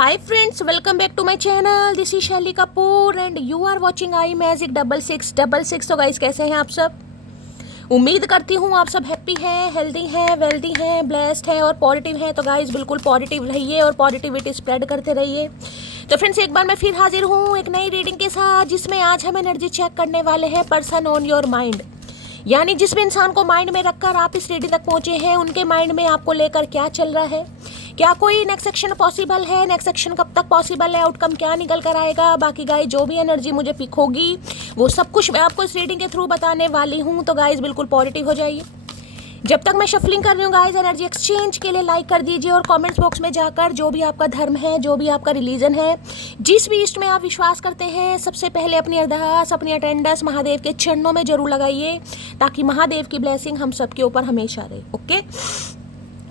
Hi friends, welcome back to my channel. This is Shelly Kapoor and you are watching I magic 6666। तो guys कैसे हैं आप सब? उम्मीद करती हूँ आप सब हैप्पी हैं, हेल्दी हैं, वेल्दी हैं, ब्लेस्ड हैं और पॉजिटिव हैं। तो गाइस बिल्कुल पॉजिटिव रहिए और पॉजिटिविटी स्प्रेड करते रहिए। तो फ्रेंड्स एक बार मैं फिर हाजिर हूँ एक नई रीडिंग के साथ, जिसमें आज हम एनर्जी चेक करने वाले हैं पर्सन ऑन योर माइंड। यानी जिस भी इंसान को माइंड में रखकर आप इस रीडिंग तक पहुंचे हैं, उनके माइंड में आपको लेकर क्या चल रहा है, क्या कोई नेक्स्ट सेक्शन पॉसिबल है, नेक्स्ट सेक्शन कब तक पॉसिबल है, आउटकम क्या निकल कर आएगा। बाकी गाइस जो भी एनर्जी मुझे पिक होगी वो सब कुछ मैं आपको इस रीडिंग के थ्रू बताने वाली हूँ। तो गाइस बिल्कुल पॉजिटिव हो जाइए। जब तक मैं शफलिंग कर रही हूँ गाइस, एनर्जी एक्सचेंज के लिए लाइक कर दीजिए और कमेंट्स बॉक्स में जाकर जो भी आपका धर्म है, जो भी आपका रिलीजन है, जिस भी इष्ट में आप विश्वास करते हैं, सबसे पहले अपनी अरदास, अपनी अटेंडेंस महादेव के चरणों में जरूर लगाइए, ताकि महादेव की ब्लेसिंग हम सबके ऊपर हमेशा रहे। Okay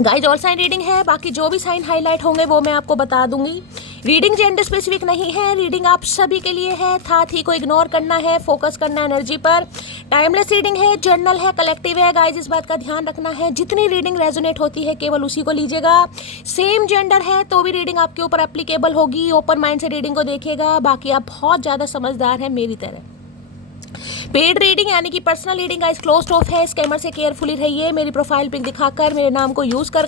guys, all sign reading है, बाकी जो भी साइन हाईलाइट होंगे वो मैं आपको बता दूंगी। रीडिंग जेंडर स्पेसिफिक नहीं है, रीडिंग आप सभी के लिए है। साथ ही को इग्नोर करना है, फोकस करना है एनर्जी पर। टाइमलेस रीडिंग है, जर्नल है, कलेक्टिव है। गाइज इस बात का ध्यान रखना है, जितनी रीडिंग रेजोनेट होती है केवल उसी को लीजिएगा। सेम जेंडर है तो भी रीडिंग आपके ऊपर एप्लीकेबल होगी। ओपन माइंड से रीडिंग को देखिएगा। बाकी आप बहुत ज़्यादा समझदार हैं मेरी तरह। पेड रीडिंग यानी कि personal reading guys closed of है। स्कैमर से केयरफुली रहिए। मेरी प्रोफाइल पिक दिखाकर, मेरे नाम को यूज़ कर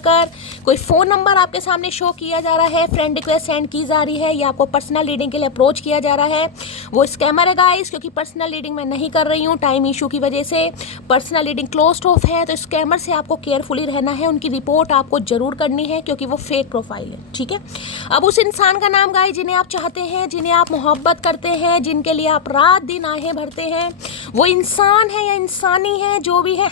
कोई फ़ोन नंबर आपके सामने शो किया जा रहा है, फ्रेंड रिक्वेस्ट सेंड की जा रही है या आपको पर्सनल रीडिंग के लिए अप्रोच किया जा रहा है, वो स्कैमर है गाइस। क्योंकि पर्सनल रीडिंग मैं नहीं कर रही हूँ टाइम इशू की वजह से। पर्सनल रीडिंग क्लोज्ड ऑफ है, तो स्कैमर से आपको केयरफुली रहना है। उनकी रिपोर्ट आपको जरूर करनी है क्योंकि वो फेक प्रोफाइल है, ठीक है। अब उस इंसान का नाम गाइस जिन्हें आप चाहते हैं, जिन्हें आप मोहब्बत करते हैं, जिनके लिए आप रात दिन आहें भरते हैं, वो इंसान है या इंसानी है, जो भी है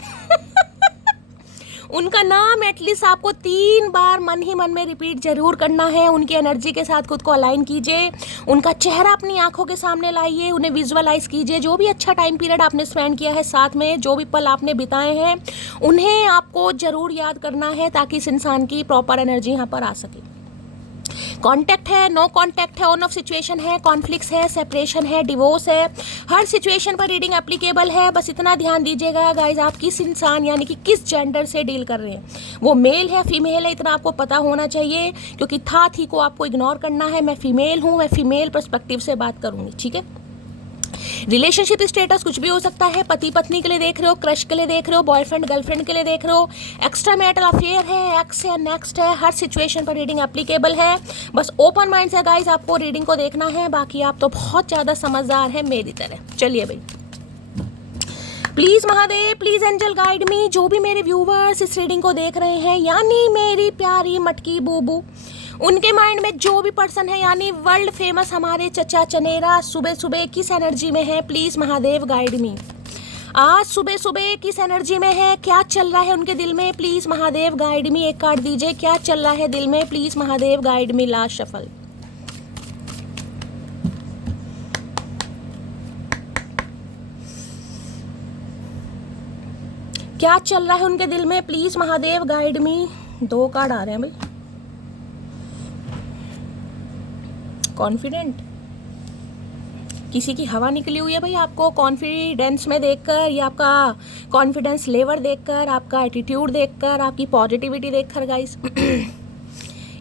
उनका नाम एटलीस्ट आपको 3 बार मन ही मन में रिपीट जरूर करना है। उनकी एनर्जी के साथ खुद को अलाइन कीजिए। उनका चेहरा अपनी आंखों के सामने लाइए, उन्हें विजुअलाइज कीजिए। जो भी अच्छा टाइम पीरियड आपने स्पेंड किया है साथ में, जो भी पल आपने बिताए हैं, उन्हें आपको जरूर याद करना है, ताकि इस इंसान की प्रॉपर एनर्जी यहाँ पर आ सके। कॉन्टैक्ट है, नो कॉन्टैक्ट है, ऑन ऑफ सिचुएशन है, कॉन्फ्लिक्ट्स है, सेपरेशन है, डिवोर्स है, हर सिचुएशन पर रीडिंग एप्लीकेबल है। बस इतना ध्यान दीजिएगा गाइज, आप किस इंसान यानी कि किस जेंडर से डील कर रहे हैं, वो मेल है फीमेल है, इतना आपको पता होना चाहिए। क्योंकि था थी को आपको इग्नोर करना है। मैं फीमेल हूँ, मैं फीमेल पर्सपेक्टिव से बात करूँगी, ठीक है। रिलेशनशिप स्टेटस कुछ भी हो सकता है। पति पत्नी के लिए देख रहे हो, क्रश के लिए देख रहे हो, बॉयफ्रेंड गर्लफ्रेंड के लिए देख रहे हो, एक्स्ट्रा मैरिटल अफेयर है, एक्स है, नेक्स्ट है, हर सिचुएशन पर रीडिंग एप्लीकेबल है। बस ओपन माइंड से गाइस आपको रीडिंग को देखना है। बाकी आप तो बहुत ज़्यादा समझदार हैं मेरी तरह। चलिए भाई, please Mahadev, please angel guide me. जो भी मेरे व्यूवर्स इस रीडिंग को देख रहे हैं, यानी मेरी प्यारी मटकी बूबू, उनके माइंड में जो भी पर्सन है, यानी वर्ल्ड फेमस हमारे चचा चनेरा, सुबह सुबह किस एनर्जी में है, प्लीज़ महादेव गाइड मी। आज सुबह सुबह किस एनर्जी में है, क्या चल रहा है उनके दिल में, प्लीज़ महादेव गाइड मी। एक कार्ड दीजिए, क्या चल रहा है दिल में, please Mahadev guide me. Last shuffle. क्या चल रहा है उनके दिल में, please Mahadev guide me. 2 card आ रहे हैं भाई। कॉन्फिडेंट, किसी की हवा निकली हुई है भाई आपको कॉन्फिडेंस में देखकर, या आपका कॉन्फिडेंस लेवल देखकर, आपका एटीट्यूड देखकर, आपकी पॉजिटिविटी देखकर गाइस।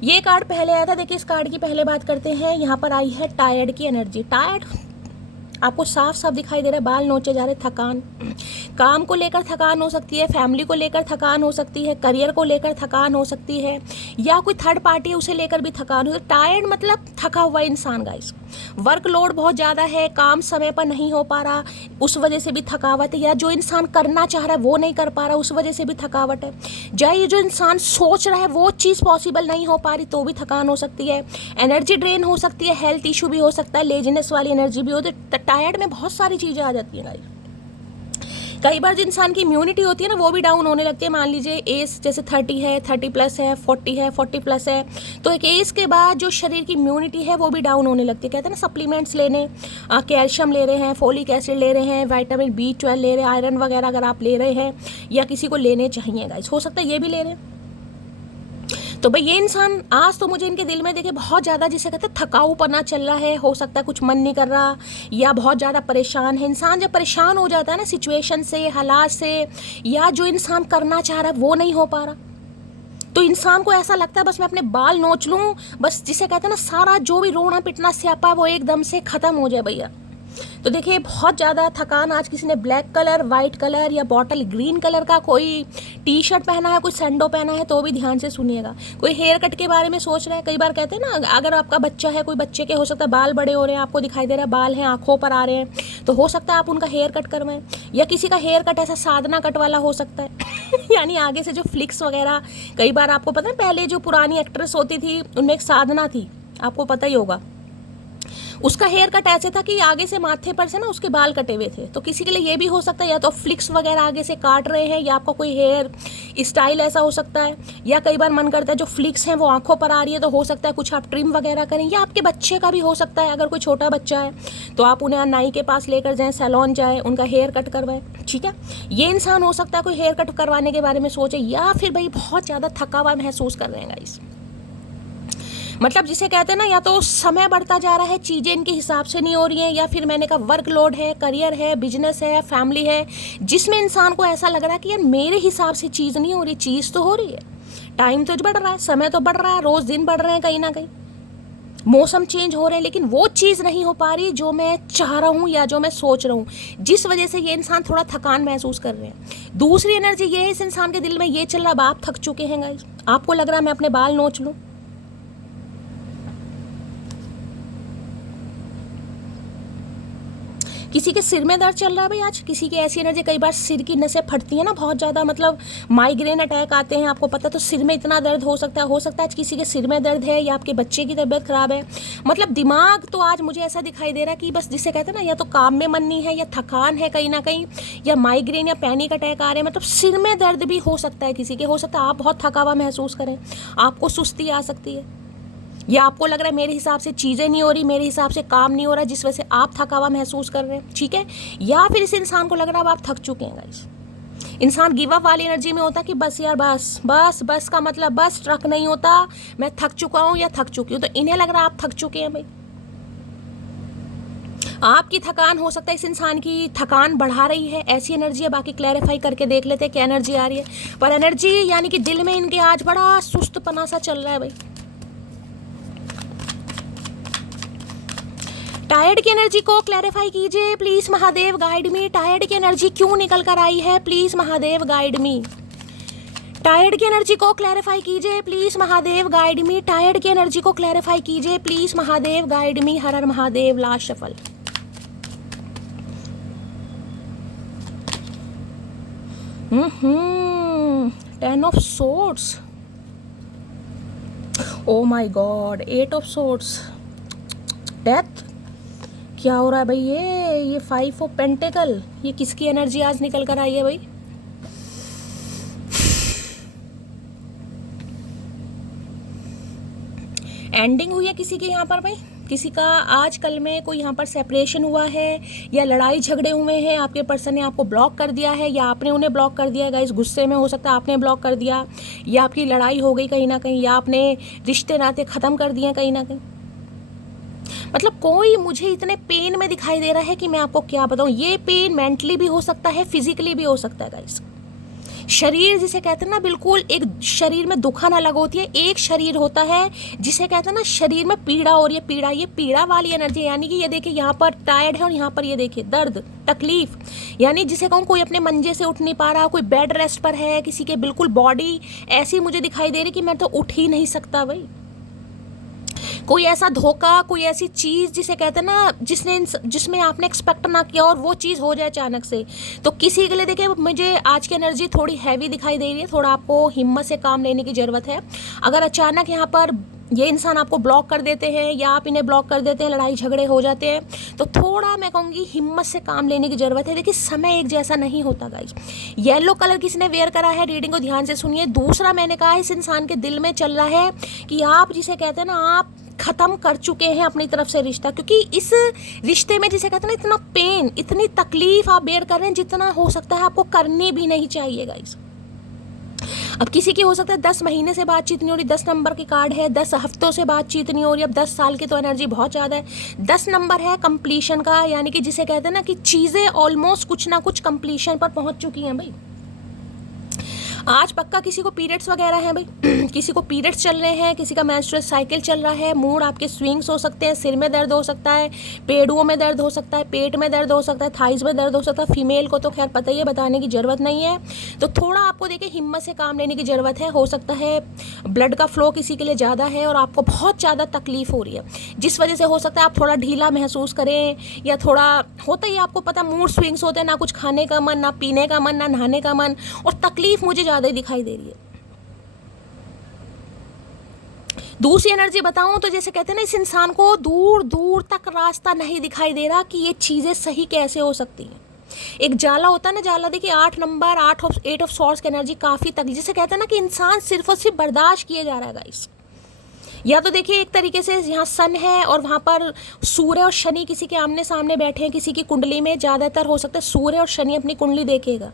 ये कार्ड पहले आया था, देखिए इस कार्ड की पहले बात करते हैं। यहाँ पर आई है टायर्ड की एनर्जी। टायर्ड आपको साफ साफ दिखाई दे रहा है, बाल नोचे जा रहे, थकान। काम को लेकर थकान हो सकती है, फैमिली को लेकर थकान हो सकती है, करियर को लेकर थकान हो सकती है, या कोई थर्ड पार्टी है उसे लेकर भी थकान हो। टायर्ड मतलब थका हुआ इंसान गाइस। वर्कलोड बहुत ज़्यादा है, काम समय पर नहीं हो पा रहा, उस वजह से भी थकावट है। या जो इंसान करना चाह रहा है वो नहीं कर पा रहा, उस वजह से भी थकावट है। या ये जो इंसान सोच रहा है वो चीज़ पॉसिबल नहीं हो पा रही, तो भी थकान हो सकती है। एनर्जी ड्रेन हो सकती है, हेल्थ इशू भी हो सकता है, लेजीनेस वाली एनर्जी भी होती है। टायर्ड में बहुत सारी चीज़ें आ जाती हैं गाइस। कई बार जो इंसान की इम्यूनिटी होती है ना, वो भी डाउन होने लगती है। मान लीजिए एज जैसे 30 है, 30+ है, 40 है, 40+ है, तो एक एज के बाद जो शरीर की इम्यूनिटी है वो भी डाउन होने लगती है। कहते हैं ना सप्लीमेंट्स लेने, कैल्शियम ले रहे हैं, फोलिक एसिड ले रहे हैं, विटामिन B12 ले रहे हैं, आयरन वगैरह अगर आप ले रहे हैं या किसी को लेने चाहिए गाइस, हो सकता है ये भी ले रहे हैं। तो भाई ये इंसान आज तो मुझे इनके दिल में देखिए बहुत ज़्यादा, जिसे कहते हैं थकाऊपना चल रहा है। हो सकता है कुछ मन नहीं कर रहा या बहुत ज़्यादा परेशान है। इंसान जब परेशान हो जाता है ना सिचुएशन से, हालात से, या जो इंसान करना चाह रहा है वो नहीं हो पा रहा, तो इंसान को ऐसा लगता है बस मैं अपने बाल नोच लूँ, बस जिसे कहते हैं ना सारा जो भी रोना पिटना स्यापा वो एकदम से ख़त्म हो जाए भैया। तो देखिए बहुत ज़्यादा थकान, आज किसी ने ब्लैक कलर, वाइट कलर या बॉटल ग्रीन कलर का कोई टी शर्ट पहना है, कोई सैंडो पहना है, तो भी ध्यान से सुनिएगा। कोई हेयर कट के बारे में सोच रहा है, कई बार कहते हैं ना अगर आपका बच्चा है, कोई बच्चे के हो सकता है बाल बड़े हो रहे हैं, आपको दिखाई दे रहा है बाल हैं आँखों पर आ रहे हैं, तो हो सकता है आप उनका हेयर कट करवाएं। या किसी का हेयर कट ऐसा साधना कट वाला हो सकता है यानी आगे से जो फ्लिक्स वगैरह, कई बार आपको पता है पहले जो पुरानी एक्ट्रेस होती थी उनमें एक साधना थी, आपको पता ही होगा, उसका हेयर कट ऐसे था कि आगे से माथे पर से ना उसके बाल कटे हुए थे। तो किसी के लिए ये भी हो सकता है, या तो फ्लिक्स वगैरह आगे से काट रहे हैं, या आपका कोई हेयर स्टाइल ऐसा हो सकता है, या कई बार मन करता है जो फ्लिक्स हैं वो आंखों पर आ रही है, तो हो सकता है कुछ आप ट्रिम वगैरह करें। या आपके बच्चे का भी हो सकता है, अगर कोई छोटा बच्चा है तो आप उन्हें नाई के पास लेकर जाएँ, सैलून जाए, उनका हेयर कट करवाएं, ठीक है। ये इंसान हो सकता है कोई हेयर कट करवाने के बारे में सोचे, या फिर भाई बहुत ज़्यादा थका हुआ महसूस कर रहे हैं गाइस। मतलब जिसे कहते हैं ना, या तो समय बढ़ता जा रहा है, चीज़ें इनके हिसाब से नहीं हो रही हैं, या फिर मैंने कहा वर्कलोड है, करियर है, बिजनेस है, फैमिली है, जिसमें इंसान को ऐसा लग रहा है कि यार मेरे हिसाब से चीज़ नहीं हो रही, चीज़ तो हो रही है, टाइम तो बढ़ रहा है, समय तो बढ़ रहा है, रोज़ दिन बढ़ रहे हैं, कहीं ना कहीं मौसम चेंज हो रहे हैं, लेकिन वो चीज़ नहीं हो पा रही जो मैं चाह रहा हूँ या जो मैं सोच रहा हूँ, जिस वजह से ये इंसान थोड़ा थकान महसूस कर रहे हैं। दूसरी एनर्जी ये है, इस इंसान के दिल में ये चल रहा है, आप थक चुके हैं गाइस, आपको लग रहा है मैं अपने बाल नोच लूँ। किसी के सिर में दर्द चल रहा है भाई आज, किसी की ऐसी एनर्जी, कई बार सिर की नसें फटती हैं ना बहुत ज़्यादा, मतलब माइग्रेन अटैक आते हैं, आपको पता, तो सिर में इतना दर्द हो सकता है आज किसी के सिर में दर्द है, या आपके बच्चे की तबीयत खराब है। मतलब दिमाग तो आज मुझे ऐसा दिखाई दे रहा है कि बस जिसे कहते हैं ना, या तो काम में मन नहीं है, या थकान है कहीं ना कहीं, या माइग्रेन या पैनिक अटैक आ रहे हैं, मतलब सिर में दर्द भी हो सकता है किसी के, हो सकता है आप बहुत थका हुआ महसूस करें, आपको सुस्ती आ सकती है, या आपको लग रहा है मेरे हिसाब से चीज़ें नहीं हो रही, मेरे हिसाब से काम नहीं हो रहा, जिस वजह से आप थका हुआ महसूस कर रहे हैं, ठीक है। या फिर इस इंसान को लग रहा है आप थक चुके हैं गाइस। इंसान गिव अप वाली एनर्जी में होता कि बस यार बस बस बस का मतलब बस ट्रक नहीं होता, मैं थक चुका हूँ या थक चुकी हूँ, तो इन्हें लग रहा है आप थक चुके हैं भाई। आपकी थकान हो सकता है इस इंसान की थकान बढ़ा रही है, ऐसी एनर्जी है। बाकी क्लैरिफाई करके देख लेते हैं क्या एनर्जी आ रही है। पर एनर्जी यानी कि दिल में इनके आज बड़ा सुस्तपना सा चल रहा है भाई। टायर्ड की एनर्जी को क्लैरिफाई कीजिए please Mahadev, guide me. Tired की एनर्जी क्यों निकल कर आई है, please Mahadev guide me. Tired की एनर्जी को क्लैरिफाई कीजिए please Mahadev, guide me. Tired की एनर्जी को क्लैरिफाई कीजिए प्लीज महादेव, गाइड मी। हर हर Mahadev. Last shuffle. Ten of swords, oh my God, 8 of swords, death. क्या हो रहा है भाई, ये 5 ऑफ पेंटिकल, ये किसकी एनर्जी आज निकल कर आई है भाई। एंडिंग हुई है किसी के यहाँ पर भाई, किसी का आज कल में कोई यहाँ पर सेपरेशन हुआ है, या लड़ाई झगड़े हुए हैं, आपके पर्सन ने आपको ब्लॉक कर दिया है, या आपने उन्हें ब्लॉक कर दिया है गाइस, गुस्से में हो सकता है आपने ब्लॉक कर दिया, या आपकी लड़ाई हो गई कहीं ना कहीं, या आपने रिश्ते नाते ख़त्म कर दिए कहीं ना कहीं। मतलब कोई मुझे इतने पेन में दिखाई दे रहा है कि मैं आपको क्या बताऊँ। ये पेन मेंटली भी हो सकता है, फिजिकली भी हो सकता है गाइस। शरीर जिसे कहते हैं ना, बिल्कुल एक शरीर में दुखन अलग होती है, एक शरीर होता है जिसे कहते हैं ना शरीर में पीड़ा हो रही है, पीड़ा, ये पीड़ा वाली एनर्जी। यानी कि ये देखिए यहाँ पर टायर्ड है और यहाँ पर ये देखिए दर्द, तकलीफ, यानी जिसे कहूँ कोई अपने मंजे से उठ नहीं पा रहा, कोई बेड रेस्ट पर है, किसी के बिल्कुल बॉडी ऐसी मुझे दिखाई दे रही कि मैं तो उठ ही नहीं सकता भाई। कोई ऐसा धोखा, कोई ऐसी चीज़ जिसे कहते हैं ना जिसमें आपने एक्सपेक्ट ना किया और वो चीज़ हो जाए अचानक से। तो किसी के लिए देखिए मुझे आज की एनर्जी थोड़ी हैवी दिखाई दे रही है, थोड़ा आपको हिम्मत से काम लेने की ज़रूरत है। अगर अचानक यहाँ पर ये इंसान आपको ब्लॉक कर देते हैं या आप इन्हें ब्लॉक कर देते हैं, लड़ाई झगड़े हो जाते हैं, तो थोड़ा मैं कहूँगी हिम्मत से काम लेने की ज़रूरत है। देखिए समय एक जैसा नहीं होता गाइस। येलो कलर किसी ने वेयर करा है, रीडिंग को ध्यान से सुनिए। दूसरा मैंने कहा इस इंसान के दिल में चल रहा है कि आप जिसे कहते हैं ना, आप ख़त्म कर चुके हैं अपनी तरफ से रिश्ता, क्योंकि इस रिश्ते में जिसे कहते हैं ना इतना पेन, इतनी तकलीफ आप बेयर कर रहे हैं जितना हो सकता है आपको करनी भी नहीं चाहिए गाइस। अब किसी की हो सकता है 10 महीने से बातचीत नहीं हो रही, 10 नंबर की कार्ड है, 10 हफ्तों से बातचीत नहीं हो रही, अब 10 साल की तो एनर्जी बहुत ज़्यादा है। 10 नंबर है कंप्लीशन का, यानी कि जिसे कहते हैं ना कि चीज़ें ऑलमोस्ट कुछ ना कुछ कंप्लीशन पर पहुंच चुकी हैं भाई। आज पक्का किसी को पीरियड्स वगैरह हैं भाई किसी को पीरियड्स चल रहे हैं, किसी का मेंस्ट्रुअल साइकिल चल रहा है, मूड आपके स्विंग्स हो सकते हैं, सिर में दर्द हो सकता है, पेड़ुओं में दर्द हो सकता है, पेट में दर्द हो सकता है, थाइज में दर्द हो सकता है। फीमेल को तो खैर पता ही है, बताने की ज़रूरत नहीं है। तो थोड़ा आपको देखिए हिम्मत से काम लेने की ज़रूरत है। हो सकता है ब्लड का फ्लो किसी के लिए ज़्यादा है और आपको बहुत ज़्यादा तकलीफ हो रही है, जिस वजह से हो सकता है आप थोड़ा ढीला महसूस करें, या थोड़ा होता ही आपको पता मूड स्विंग्स होते हैं, ना कुछ खाने का मन, ना पीने का मन, ना नहाने का मन, और तकलीफ मुझे ज़्यादा ही दिखाई दे रही है। दूसरी एनर्जी बताऊं तो जैसे कहते हैं ना, इस इंसान को दूर दूर तक रास्ता नहीं दिखाई दे रहा कि ये चीज़ें सही कैसे हो सकती हैं। एक जाला होता है ना, जाला देखिए 8 नंबर 8 ऑफ सॉर्ड्स की एनर्जी काफ़ी तकलीफ, जिसे कहते हैं ना कि इंसान सिर्फ और सिर्फ बर्दाश्त किए जा रहा है गाइस। या तो देखिए एक तरीके से यहाँ सन है और वहाँ पर सूर्य और शनि किसी के आमने सामने बैठे हैं, किसी की कुंडली में ज़्यादातर हो सकता है सूर्य और शनि अपनी कुंडली देखेगा,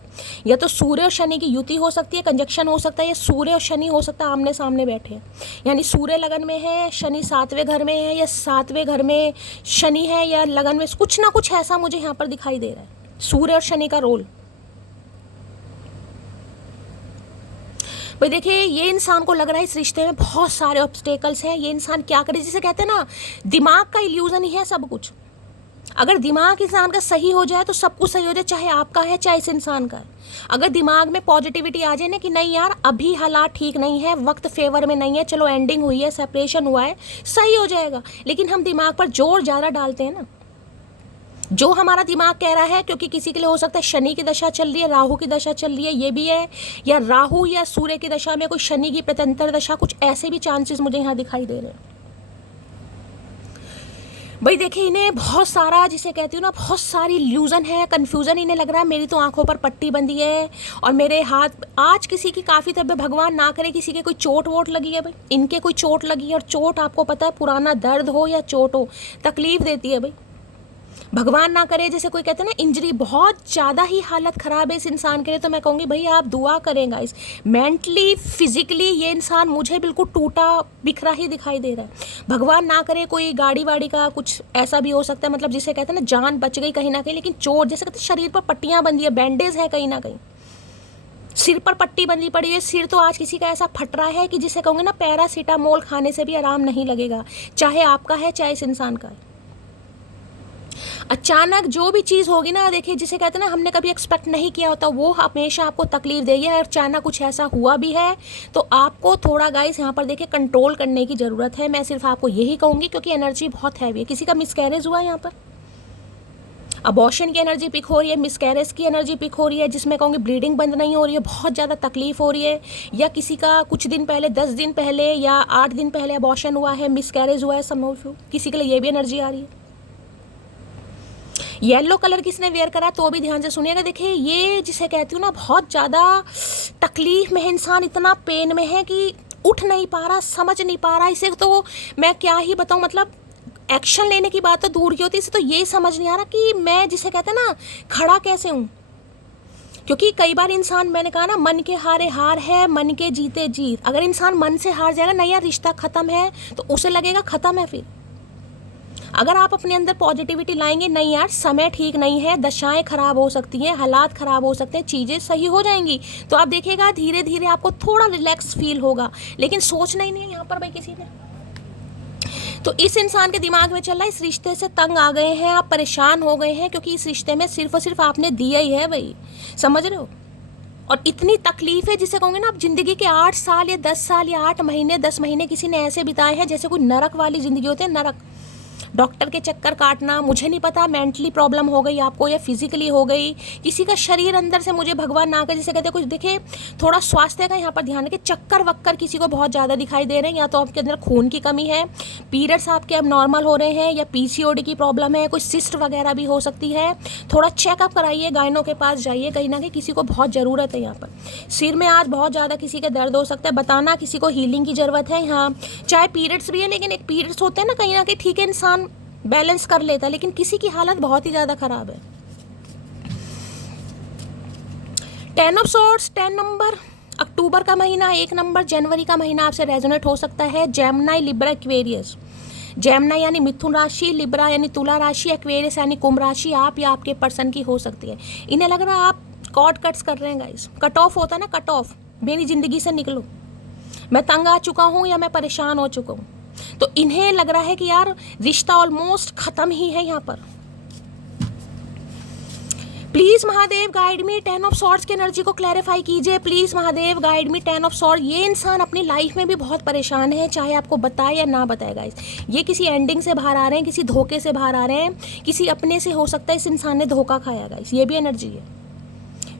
या तो सूर्य और शनि की युति हो सकती है, कंजक्शन हो सकता है, या सूर्य और शनि हो सकता है आमने सामने बैठे हैं। यानी सूर्य लगन में है, शनि 7वें घर में है, या 7वें घर में शनि है, या लगन में, कुछ ना कुछ ऐसा मुझे यहाँ पर दिखाई दे रहा है सूर्य और शनि का रोल। भाई देखिए ये इंसान को लग रहा है इस रिश्ते में बहुत सारे ऑब्स्टेकल्स हैं। ये इंसान क्या करे, जिसे कहते हैं ना दिमाग का इल्यूजन ही है सब कुछ। अगर दिमाग इंसान का सही हो जाए तो सब कुछ सही हो जाए, चाहे आपका है चाहे इस इंसान का है। अगर दिमाग में पॉजिटिविटी आ जाए ना कि नहीं यार अभी हालात ठीक नहीं है, वक्त फेवर में नहीं है, चलो एंडिंग हुई है, सेपरेशन हुआ है, सही हो जाएगा। लेकिन हम दिमाग पर जोर ज़्यादा डालते हैं ना, जो हमारा दिमाग कह रहा है, क्योंकि किसी के लिए हो सकता है शनि की दशा चल रही है, राहु की दशा चल रही है, ये भी है, या राहु या सूर्य की दशा में कोई शनि की प्रत्यंतर दशा, कुछ ऐसे भी चांसेस मुझे यहाँ दिखाई दे रहे हैं। भाई देखिए इन्हें बहुत सारा, जिसे कहती हूँ ना, बहुत सारी इल्यूजन है, कन्फ्यूजन इन्हें लग रहा है मेरी तो आंखों पर पट्टी बंधी है और मेरे हाथ आज किसी की काफ़ी तबीयत, भगवान ना करे किसी के कोई चोट वोट लगी है। भाई इनके कोई चोट लगी है, और चोट आपको पता है पुराना दर्द हो या चोट हो तकलीफ देती है। भाई भगवान ना करे, जैसे कोई कहते हैं ना इंजरी, बहुत ज़्यादा ही हालत ख़राब है इस इंसान के लिए, तो मैं कहूँगी भाई आप दुआ करेंगे इस मेंटली फिजिकली ये इंसान मुझे बिल्कुल टूटा बिखरा ही दिखाई दे रहा है। भगवान ना करे कोई गाड़ी वाड़ी का कुछ ऐसा भी हो सकता है, मतलब जिसे कहते हैं ना जान बच गई कहीं ना कहीं, लेकिन चोट जैसे कहते हैं शरीर पर पट्टियाँ बंधी है, बैंडेज है कहीं ना कहीं, सिर पर पट्टी बंधी पड़ी है। सिर तो आज किसी का ऐसा फट रहा है कि जिसे कहूँगे ना पैरासीटामोल खाने से भी आराम नहीं लगेगा, चाहे आपका है चाहे इस इंसान का है। अचानक जो भी चीज़ होगी ना, देखिए जिसे कहते हैं ना हमने कभी एक्सपेक्ट नहीं किया होता, वो हमेशा आपको तकलीफ देगी। और अचानक कुछ ऐसा हुआ भी है तो आपको थोड़ा गाइस यहाँ पर देखिए कंट्रोल करने की ज़रूरत है। मैं सिर्फ आपको यही कहूँगी क्योंकि एनर्जी बहुत हैवी है। किसी का मिसकैरेज हुआ है यहाँ पर, अबॉर्शन की एनर्जी पिक हो रही है, मिसकैरेज की एनर्जी पिक हो रही है, जिसमें कहूँगी ब्लीडिंग बंद नहीं हो रही है, बहुत ज़्यादा तकलीफ हो रही है, या किसी का कुछ दिन पहले 10 दिन पहले या 8 दिन पहले अबॉर्शन हुआ है, मिसकैरेज हुआ है, समझो किसी के लिए ये भी एनर्जी आ रही है। येलो कलर किसने वेयर करा तो भी ध्यान से सुनिएगा। देखिए ये जिसे कहती हूँ ना बहुत ज़्यादा तकलीफ में है इंसान, इतना पेन में है कि उठ नहीं पा रहा, समझ नहीं पा रहा। इसे तो मैं क्या ही बताऊँ, मतलब एक्शन लेने की बात तो दूर की होती, इसे तो ये समझ नहीं आ रहा कि मैं जिसे कहते हैं ना खड़ा कैसे हूँ। क्योंकि कई बार इंसान, मैंने कहा ना मन के हारे हार है, मन के जीते जीत। अगर इंसान मन से हार जाएगा नहीं यार रिश्ता ख़त्म है, तो उसे लगेगा ख़त्म है। फिर अगर आप अपने अंदर पॉजिटिविटी लाएंगे, नहीं यार समय ठीक नहीं है, दशाएं खराब हो सकती हैं, हालात ख़राब हो सकते हैं, चीज़ें सही हो जाएंगी, तो आप देखिएगा धीरे धीरे आपको थोड़ा रिलैक्स फील होगा। लेकिन सोचना ही नहीं है यहाँ पर भाई किसी ने। तो इस इंसान के दिमाग में चल रहा है इस रिश्ते से तंग आ गए हैं, आप परेशान हो गए हैं, क्योंकि इस रिश्ते में सिर्फ और सिर्फ आपने दिया ही है भाई, समझ रहे हो। और इतनी तकलीफ है जिसे कहूँगे ना आप ज़िंदगी के 8 साल या 10 साल या 8 महीने 10 महीने किसी ने ऐसे बिताए हैं जैसे कोई नरक वाली ज़िंदगी होती है, नरक। डॉक्टर के चक्कर काटना, मुझे नहीं पता मेंटली प्रॉब्लम हो गई आपको या फिजिकली हो गई, किसी का शरीर अंदर से, मुझे भगवान ना करे, जिसे कहते हैं कुछ देखिए थोड़ा स्वास्थ्य का यहाँ पर ध्यान रखें। चक्कर वक्कर किसी को बहुत ज़्यादा दिखाई दे रहे हैं, या तो आपके अंदर खून की कमी है, पीरियड्स आपके अब नॉर्मल हो रहे हैं, या पीसीओडी की प्रॉब्लम है, कोई सिस्ट वगैरह भी हो सकती है। थोड़ा चेकअप कराइए, गायनों के पास जाइए, कहीं ना कहीं किसी को बहुत ज़रूरत है यहाँ पर। सिर में आज बहुत ज़्यादा किसी के दर्द हो सकता है, बताना किसी को हीलिंग की ज़रूरत है यहाँ। चाहे पीरियड्स भी है, लेकिन एक पीरियड्स होते हैं ना कहीं ठीक है इंसान बैलेंस कर लेता है, लेकिन किसी की हालत बहुत ही ज़्यादा ख़राब है। 10 ऑफ सॉर्ड्स, 10 नंबर, अक्टूबर का महीना, 1 नंबर, जनवरी का महीना आपसे रेजोनेट हो सकता है। Gemini, Libra, Aquarius. जेमिनी यानी मिथुन राशि, लिब्रा यानी तुला राशि, एक्वेरियस यानी कुंभ राशि आप या आपके पर्सन की हो सकती है। इन्हें लग रहा है आप कॉर्ड कट्स कर रहे हैं गाइस, कट ऑफ होता है ना, कट ऑफ, मेरी ज़िंदगी से निकलो, मैं तंग आ चुका हूँ या मैं परेशान हो चुका हूँ। तो इन्हें लग रहा है कि यार रिश्ता ऑलमोस्ट ख़त्म ही है यहाँ पर। Please Mahadev guide me, 10 of swords की एनर्जी को क्लैरिफाई कीजिए। Please Mahadev guide me, 10 of sword. ये इंसान अपनी लाइफ में भी बहुत परेशान है, चाहे आपको बताए या ना बताए गाइस। ये किसी एंडिंग से बाहर आ रहे हैं, किसी धोखे से बाहर आ रहे हैं, किसी अपने से हो सकता है इस इंसान ने धोखा खाया गाइस, ये भी एनर्जी है।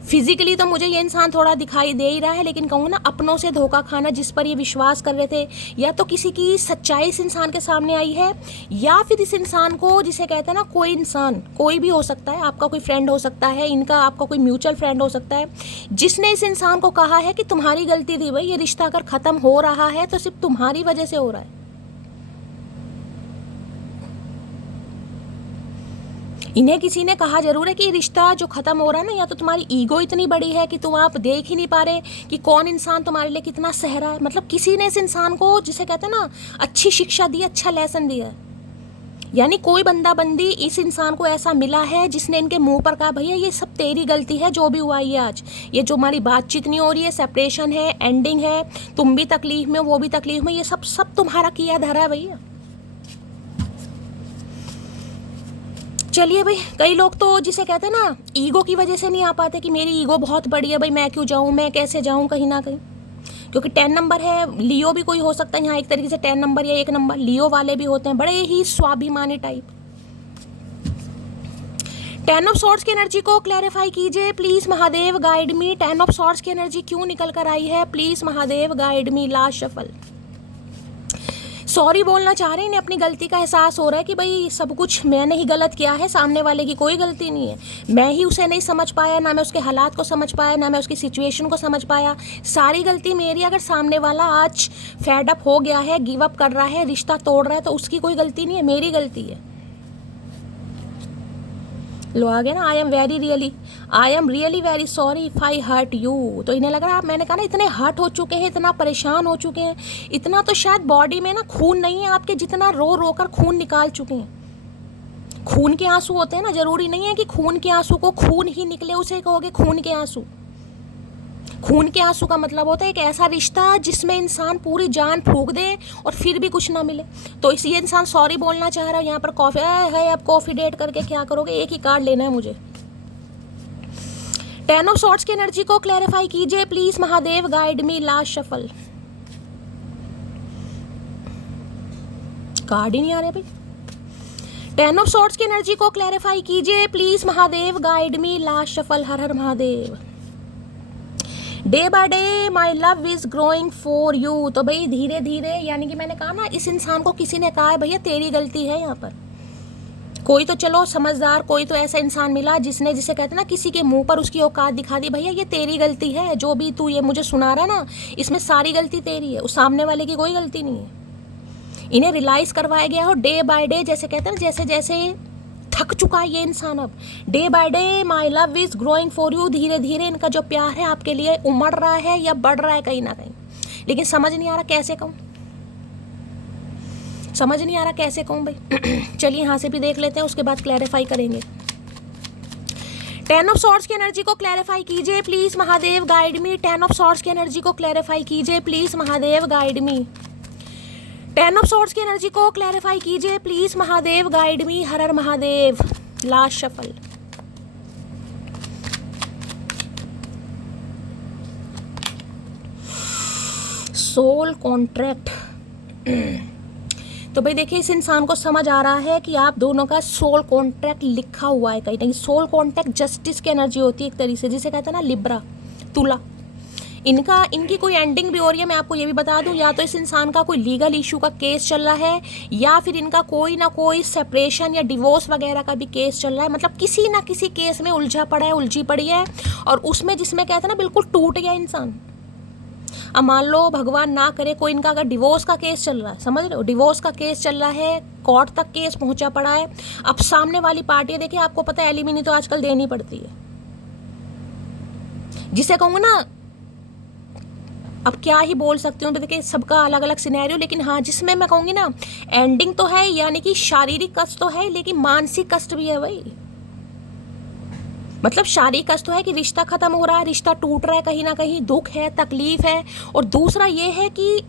फिजिकली तो मुझे ये इंसान थोड़ा दिखाई दे ही रहा है, लेकिन कहूँ ना अपनों से धोखा खाना, जिस पर ये विश्वास कर रहे थे, या तो किसी की सच्चाई इस इंसान के सामने आई है, या फिर इस इंसान को, जिसे कहते हैं ना, कोई इंसान कोई भी हो सकता है, आपका कोई फ्रेंड हो सकता है, इनका आपका कोई म्यूचुअल फ्रेंड हो सकता है, जिसने इस इंसान को कहा है कि तुम्हारी गलती थी भाई, ये रिश्ता अगर ख़त्म हो रहा है तो सिर्फ तुम्हारी वजह से हो रहा है। इन्हें किसी ने कहा जरूर है कि रिश्ता जो ख़त्म हो रहा है ना, या तो तुम्हारी ईगो इतनी बड़ी है कि तुम आप देख ही नहीं पा रहे कि कौन इंसान तुम्हारे लिए कितना सह रहा है। मतलब किसी ने इस इंसान को, जिसे कहते हैं ना, अच्छी शिक्षा दी, अच्छा लेसन दिया है। यानी कोई बंदा बंदी इस इंसान को ऐसा मिला है जिसने इनके मुंह पर कहा भैया ये सब तेरी गलती है, जो भी हुआ ये आज, ये जो हमारी बातचीत नहीं हो रही है, सेपरेशन है, एंडिंग है, तुम भी तकलीफ में वो भी तकलीफ में, ये सब तुम्हारा किया धरा है भैया। चलिए भाई, कई लोग तो जिसे कहते हैं ना ईगो की वजह से नहीं आ पाते कि मेरी ईगो बहुत बड़ी है भाई, मैं क्यों जाऊँ, मैं कैसे जाऊँ कहीं ना कहीं, क्योंकि 10 नंबर है। लियो भी कोई हो सकता है यहाँ, एक तरीके से 10 नंबर या 1 नंबर लियो वाले भी होते हैं, बड़े ही स्वाभिमानी टाइप। 10 ऑफ सॉर्ड्स की एनर्जी को क्लैरिफाई कीजिए please Mahadev guide me. 10 of swords की एनर्जी क्यों निकल कर आई है, please Mahadev guide me. Last shuffle. Sorry बोलना चाह रहे हैं, इन्हें अपनी गलती का एहसास हो रहा है कि भाई सब कुछ मैंने ही गलत किया है, सामने वाले की कोई गलती नहीं है, मैं ही उसे नहीं समझ पाया, ना मैं उसके हालात को समझ पाया, ना मैं उसकी सिचुएशन को समझ पाया, सारी गलती मेरी। अगर सामने वाला आज फेड अप हो गया है, गिव अप कर रहा है, रिश्ता तोड़ रहा है, तो उसकी कोई गलती नहीं है, मेरी गलती है। लो आ गया ना, I am really very sorry if I hurt you. तो इन्हें लग रहा है, मैंने कहा ना, इतने हर्ट हो चुके हैं, इतना परेशान हो चुके हैं, इतना तो शायद बॉडी में ना खून नहीं है आपके, जितना रो रो कर खून निकाल चुके हैं। खून के आंसू होते हैं ना, जरूरी नहीं है कि खून के आंसू को खून ही निकले उसे कहोगे खून के आंसू। खून के आंसू का मतलब होता है एक ऐसा रिश्ता जिसमें इंसान पूरी जान फूंक दे और फिर भी कुछ ना मिले। तो इसलिए इंसान सॉरी बोलना चाह रहा है। यहाँ पर कॉफी है, अब कॉफी डेट करके क्या करोगे, एक ही कार्ड लेना है मुझे। 10 ऑफ सॉर्ड्स की एनर्जी को क्लैरिफाई कीजिए please Mahadev guide me. Last shuffle. Card ही नहीं आ रहे भाई। 10 ऑफ सॉर्ड्स की एनर्जी को क्लैरिफाई कीजिए please Mahadev guide me. Last shuffle. हर हर Mahadev. Day by day my love is growing for you. तो भाई धीरे धीरे, यानी कि मैंने कहा ना, इस इंसान को किसी ने कहा है भैया तेरी गलती है। यहाँ पर कोई तो चलो समझदार, कोई तो ऐसा इंसान मिला जिसने, जिसे कहते हैं ना, किसी के मुंह पर उसकी औकात दिखा दी, भैया ये तेरी गलती है, जो भी तू ये मुझे सुना रहा ना, इसमें सारी गलती तेरी है, उस सामने वाले की कोई गलती नहीं है। इन्हें रियलाइज करवाया गया हो डे बाय डे, जैसे कहते हैं ना, जैसे जैसे थक चुका है ये इंसान अब। Day by day my love is growing for you. धीरे धीरे इनका जो प्यार है आपके लिए उमड़ रहा है या बढ़ रहा है कहीं ना कहीं, लेकिन समझ नहीं आ रहा कैसे कहूँ, समझ नहीं आ रहा कैसे कहूँ भाई। चलिए यहाँ से भी देख लेते हैं, उसके बाद क्लैरिफाई करेंगे। 10 ऑफ सॉर्ड्स की एनर्जी को क्लैरिफाई कीजिए please Mahadev guide me. 10 of swords की एनर्जी को क्लैरिफाई कीजिए please Mahadev guide me. 10 of swords की एनर्जी को क्लैरिफाई कीजिए प्लीज महादेव गाइड मी। हर हर Mahadev. Last shuffle. Soul contract. तो भाई देखिए, इस इंसान को समझ आ रहा है कि आप दोनों का सोल कॉन्ट्रैक्ट लिखा हुआ है कहीं ना कहीं। सोल कॉन्ट्रैक्ट जस्टिस की एनर्जी होती है एक तरीके से, जिसे कहते हैं ना लिब्रा, तुला। इनकी कोई एंडिंग भी हो रही है। मैं आपको ये भी बता दूं, या तो इस इंसान का कोई लीगल इशू का केस चल रहा है, या फिर इनका कोई ना कोई सेपरेशन या डिवोर्स वगैरह का भी केस चल रहा है। मतलब किसी ना किसी केस में उलझा पड़ा है, उलझी पड़ी है, और उसमें जिसमें कहते हैं ना बिल्कुल टूट गया इंसान। अब मान लो भगवान ना करे कोई इनका अगर डिवोर्स का केस चल रहा है, समझ रहे हो, डिवोर्स का केस चल रहा है, कोर्ट तक केस पहुंचा पड़ा है। अब सामने वाली पार्टी, देखिए आपको पता है एलिमिनी तो आजकल देनी पड़ती है, जिसे कहूँगा ना, अब क्या ही बोल सकती हूँ, देखिए सबका अलग अलग सिनेरियो, लेकिन हाँ जिसमें मैं कहूँगी ना एंडिंग तो है, यानी कि शारीरिक कष्ट तो है, लेकिन मानसिक कष्ट भी है भाई। मतलब शारीरिक कष्ट तो है कि रिश्ता खत्म हो रहा है, रिश्ता टूट रहा है, कहीं ना कहीं दुख है, तकलीफ है। और दूसरा ये है कि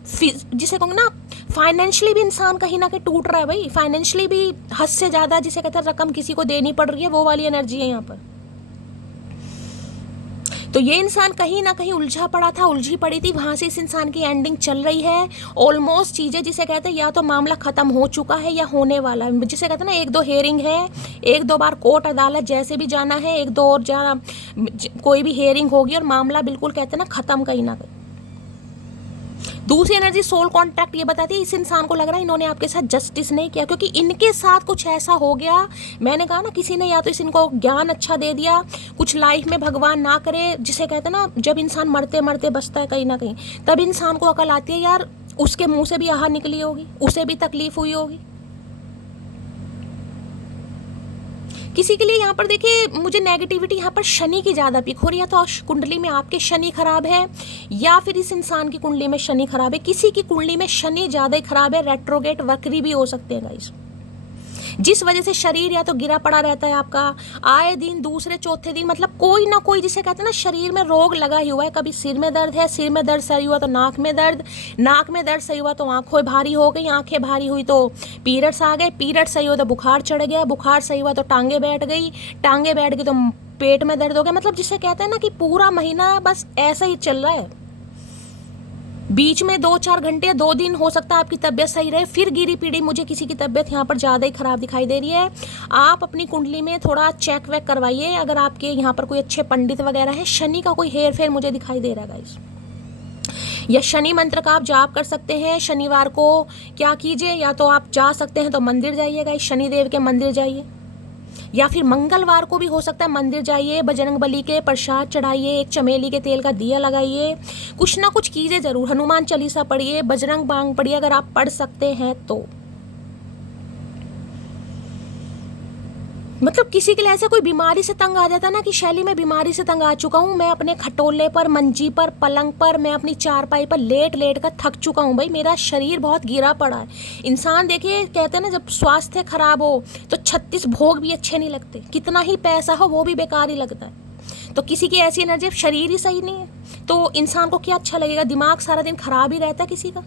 जिसे कहूँगे ना, फाइनेंशियली भी इंसान कहीं ना कहीं टूट रहा है भाई, फाइनेंशियली भी हद से ज़्यादा जिसे कहते हैं रकम किसी को देनी पड़ रही है, वो वाली एनर्जी है यहाँ पर। तो ये इंसान कहीं ना कहीं उलझा पड़ा था, उलझी पड़ी थी, वहाँ से इस इंसान की एंडिंग चल रही है। ऑलमोस्ट चीज़ें जिसे कहते हैं या तो मामला ख़त्म हो चुका है या होने वाला है, जिसे कहते हैं ना 1-2 हेयरिंग है, 1-2 बार कोर्ट अदालत जैसे भी जाना है, 1-2 और जाना, कोई भी हेयरिंग होगी और मामला बिल्कुल कहते हैं ना ख़त्म कहीं ना कहीं। दूसरी एनर्जी सोल कॉन्ट्रैक्ट ये बताती है इस इंसान को लग रहा है इन्होंने आपके साथ जस्टिस नहीं किया, क्योंकि इनके साथ कुछ ऐसा हो गया, मैंने कहा ना किसी ने या तो इनको ज्ञान अच्छा दे दिया, कुछ लाइफ में भगवान ना करे, जिसे कहते हैं ना जब इंसान मरते मरते बचता है कहीं ना कहीं, तब इंसान को अकल आती है यार उसके मुंह से भी आहार निकली होगी, उसे भी तकलीफ हुई होगी। किसी के लिए यहाँ पर देखिए मुझे नेगेटिविटी यहाँ पर शनि की ज़्यादा पिक हो रही है, तो कुंडली में आपके शनि खराब है या फिर इस इंसान की कुंडली में शनि खराब है। किसी की कुंडली में शनि ज़्यादा ही खराब है, रेट्रोगेट वक्री भी हो सकते हैं गाइस, जिस वजह से शरीर या तो गिरा पड़ा रहता है आपका, आए दिन दूसरे चौथे दिन मतलब कोई ना कोई जिसे कहते हैं ना शरीर में रोग लगा ही हुआ है। कभी सिर में दर्द है, सिर में दर्द सही हुआ तो नाक में दर्द, नाक में दर्द सही हुआ तो आंखें भारी हो गई, आंखें भारी हुई तो पीरियड्स आ गए, पीरियड्स सही हुआ तो बुखार चढ़ गया, बुखार सही हुआ तो टांगे बैठ गई, टांगे बैठ गई तो पेट में दर्द हो गया। मतलब जिसे कहते हैं ना कि पूरा महीना बस ऐसा ही चल रहा है। बीच में 2-4 घंटे 2 दिन हो सकता है आपकी तबीयत सही रहे, फिर गिरी पीड़ी, मुझे किसी की तबीयत यहाँ पर ज़्यादा ही ख़राब दिखाई दे रही है। आप अपनी कुंडली में थोड़ा चेक वेक करवाइए, अगर आपके यहाँ पर कोई अच्छे पंडित वगैरह है। शनि का कोई हेर फेर मुझे दिखाई दे रहा है गाइस, या शनि मंत्र का आप जाप कर सकते हैं। शनिवार को क्या कीजिए, या तो आप जा सकते हैं तो मंदिर जाइए गाइस, शनिदेव के मंदिर जाइए, या फिर मंगलवार को भी हो सकता है मंदिर जाइए, बजरंग बली के प्रसाद चढ़ाइए, एक चमेली के तेल का दिया लगाइए, कुछ ना कुछ कीजिए जरूर। हनुमान चालीसा पढ़िए, बजरंग बांग पढ़िए अगर आप पढ़ सकते हैं तो। मतलब किसी के लिए ऐसा कोई बीमारी से तंग आ जाता ना कि शैली में बीमारी से तंग आ चुका हूँ, मैं अपने खटोले पर, मंजी पर, पलंग पर, मैं अपनी चारपाई पर लेट लेट कर थक चुका हूँ भाई, मेरा शरीर बहुत गिरा पड़ा है। इंसान देखिए कहते हैं ना जब स्वास्थ्य खराब हो तो 36 भोग भी अच्छे नहीं लगते, कितना ही पैसा हो वो भी बेकार ही लगता है। तो किसी की ऐसी एनर्जी, शरीर ही सही नहीं है तो इंसान को क्या अच्छा लगेगा, दिमाग सारा दिन खराब ही रहता है किसी का।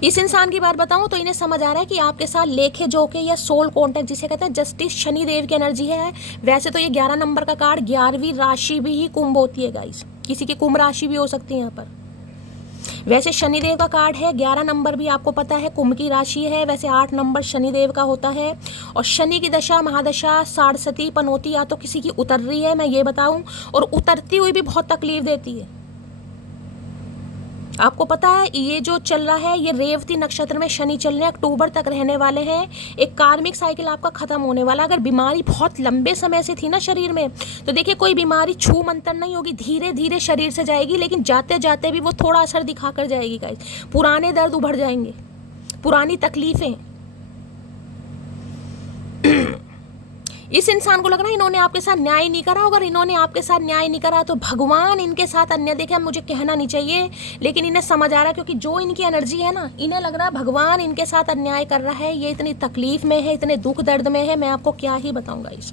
इस इंसान की बात बताऊं तो इन्हें समझ आ रहा है कि आपके साथ लेखे जोखे या सोल कॉन्टैक्ट जिसे कहते हैं जस्टिस शनिदेव की एनर्जी है। वैसे तो ये 11 नंबर का कार्ड 11वीं राशि भी ही कुंभ होती है गाइस, किसी की कुंभ राशि भी हो सकती है यहाँ पर। वैसे शनिदेव का कार्ड है, 11 नंबर भी आपको पता है कुंभ की राशि है, वैसे 8 नंबर शनिदेव का होता है। और शनि की दशा महादशा साढ़सती पनौती या तो किसी की उतर रही है, मैं ये बताऊं, और उतरती हुई भी बहुत तकलीफ देती है। आपको पता है ये जो चल रहा है ये रेवती नक्षत्र में शनि चल रहे हैं, अक्टूबर तक रहने वाले हैं। एक कार्मिक साइकिल आपका खत्म होने वाला। अगर बीमारी बहुत लंबे समय से थी ना शरीर में तो देखिए कोई बीमारी छू मंतर नहीं होगी, धीरे धीरे शरीर से जाएगी, लेकिन जाते जाते भी वो थोड़ा असर दिखा कर जाएगी गाइस। पुराने दर्द उभर जाएंगे, पुरानी तकलीफें। इस इंसान को लग रहा है इन्होंने आपके साथ न्याय नहीं करा। अगर इन्होंने आपके साथ न्याय नहीं करा तो भगवान इनके साथ अन्याय, देखे मुझे कहना नहीं चाहिए लेकिन इन्हें समझ आ रहा है, क्योंकि जो इनकी एनर्जी है ना, इन्हें लग रहा है भगवान इनके साथ अन्याय कर रहा है, ये इतनी तकलीफ में है, इतने दुख दर्द में है, मैं आपको क्या ही बताऊंगा। इस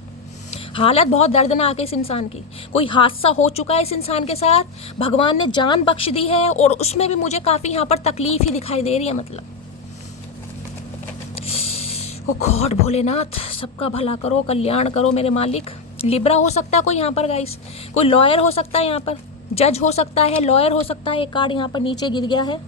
हालत बहुत दर्दनाक है इस इंसान की, कोई हादसा हो चुका है इस इंसान के साथ, भगवान ने जान बख्श दी है और उसमें भी मुझे काफ़ी यहाँ पर तकलीफ ही दिखाई दे रही है। मतलब ओ गॉड भोलेनाथ, सबका भला करो, कल्याण करो मेरे मालिक। लिब्रा हो सकता है कोई यहाँ पर गाइस, कोई लॉयर हो सकता है यहाँ पर, जज हो सकता है, लॉयर हो सकता है। एक कार्ड यहाँ पर नीचे गिर गया है।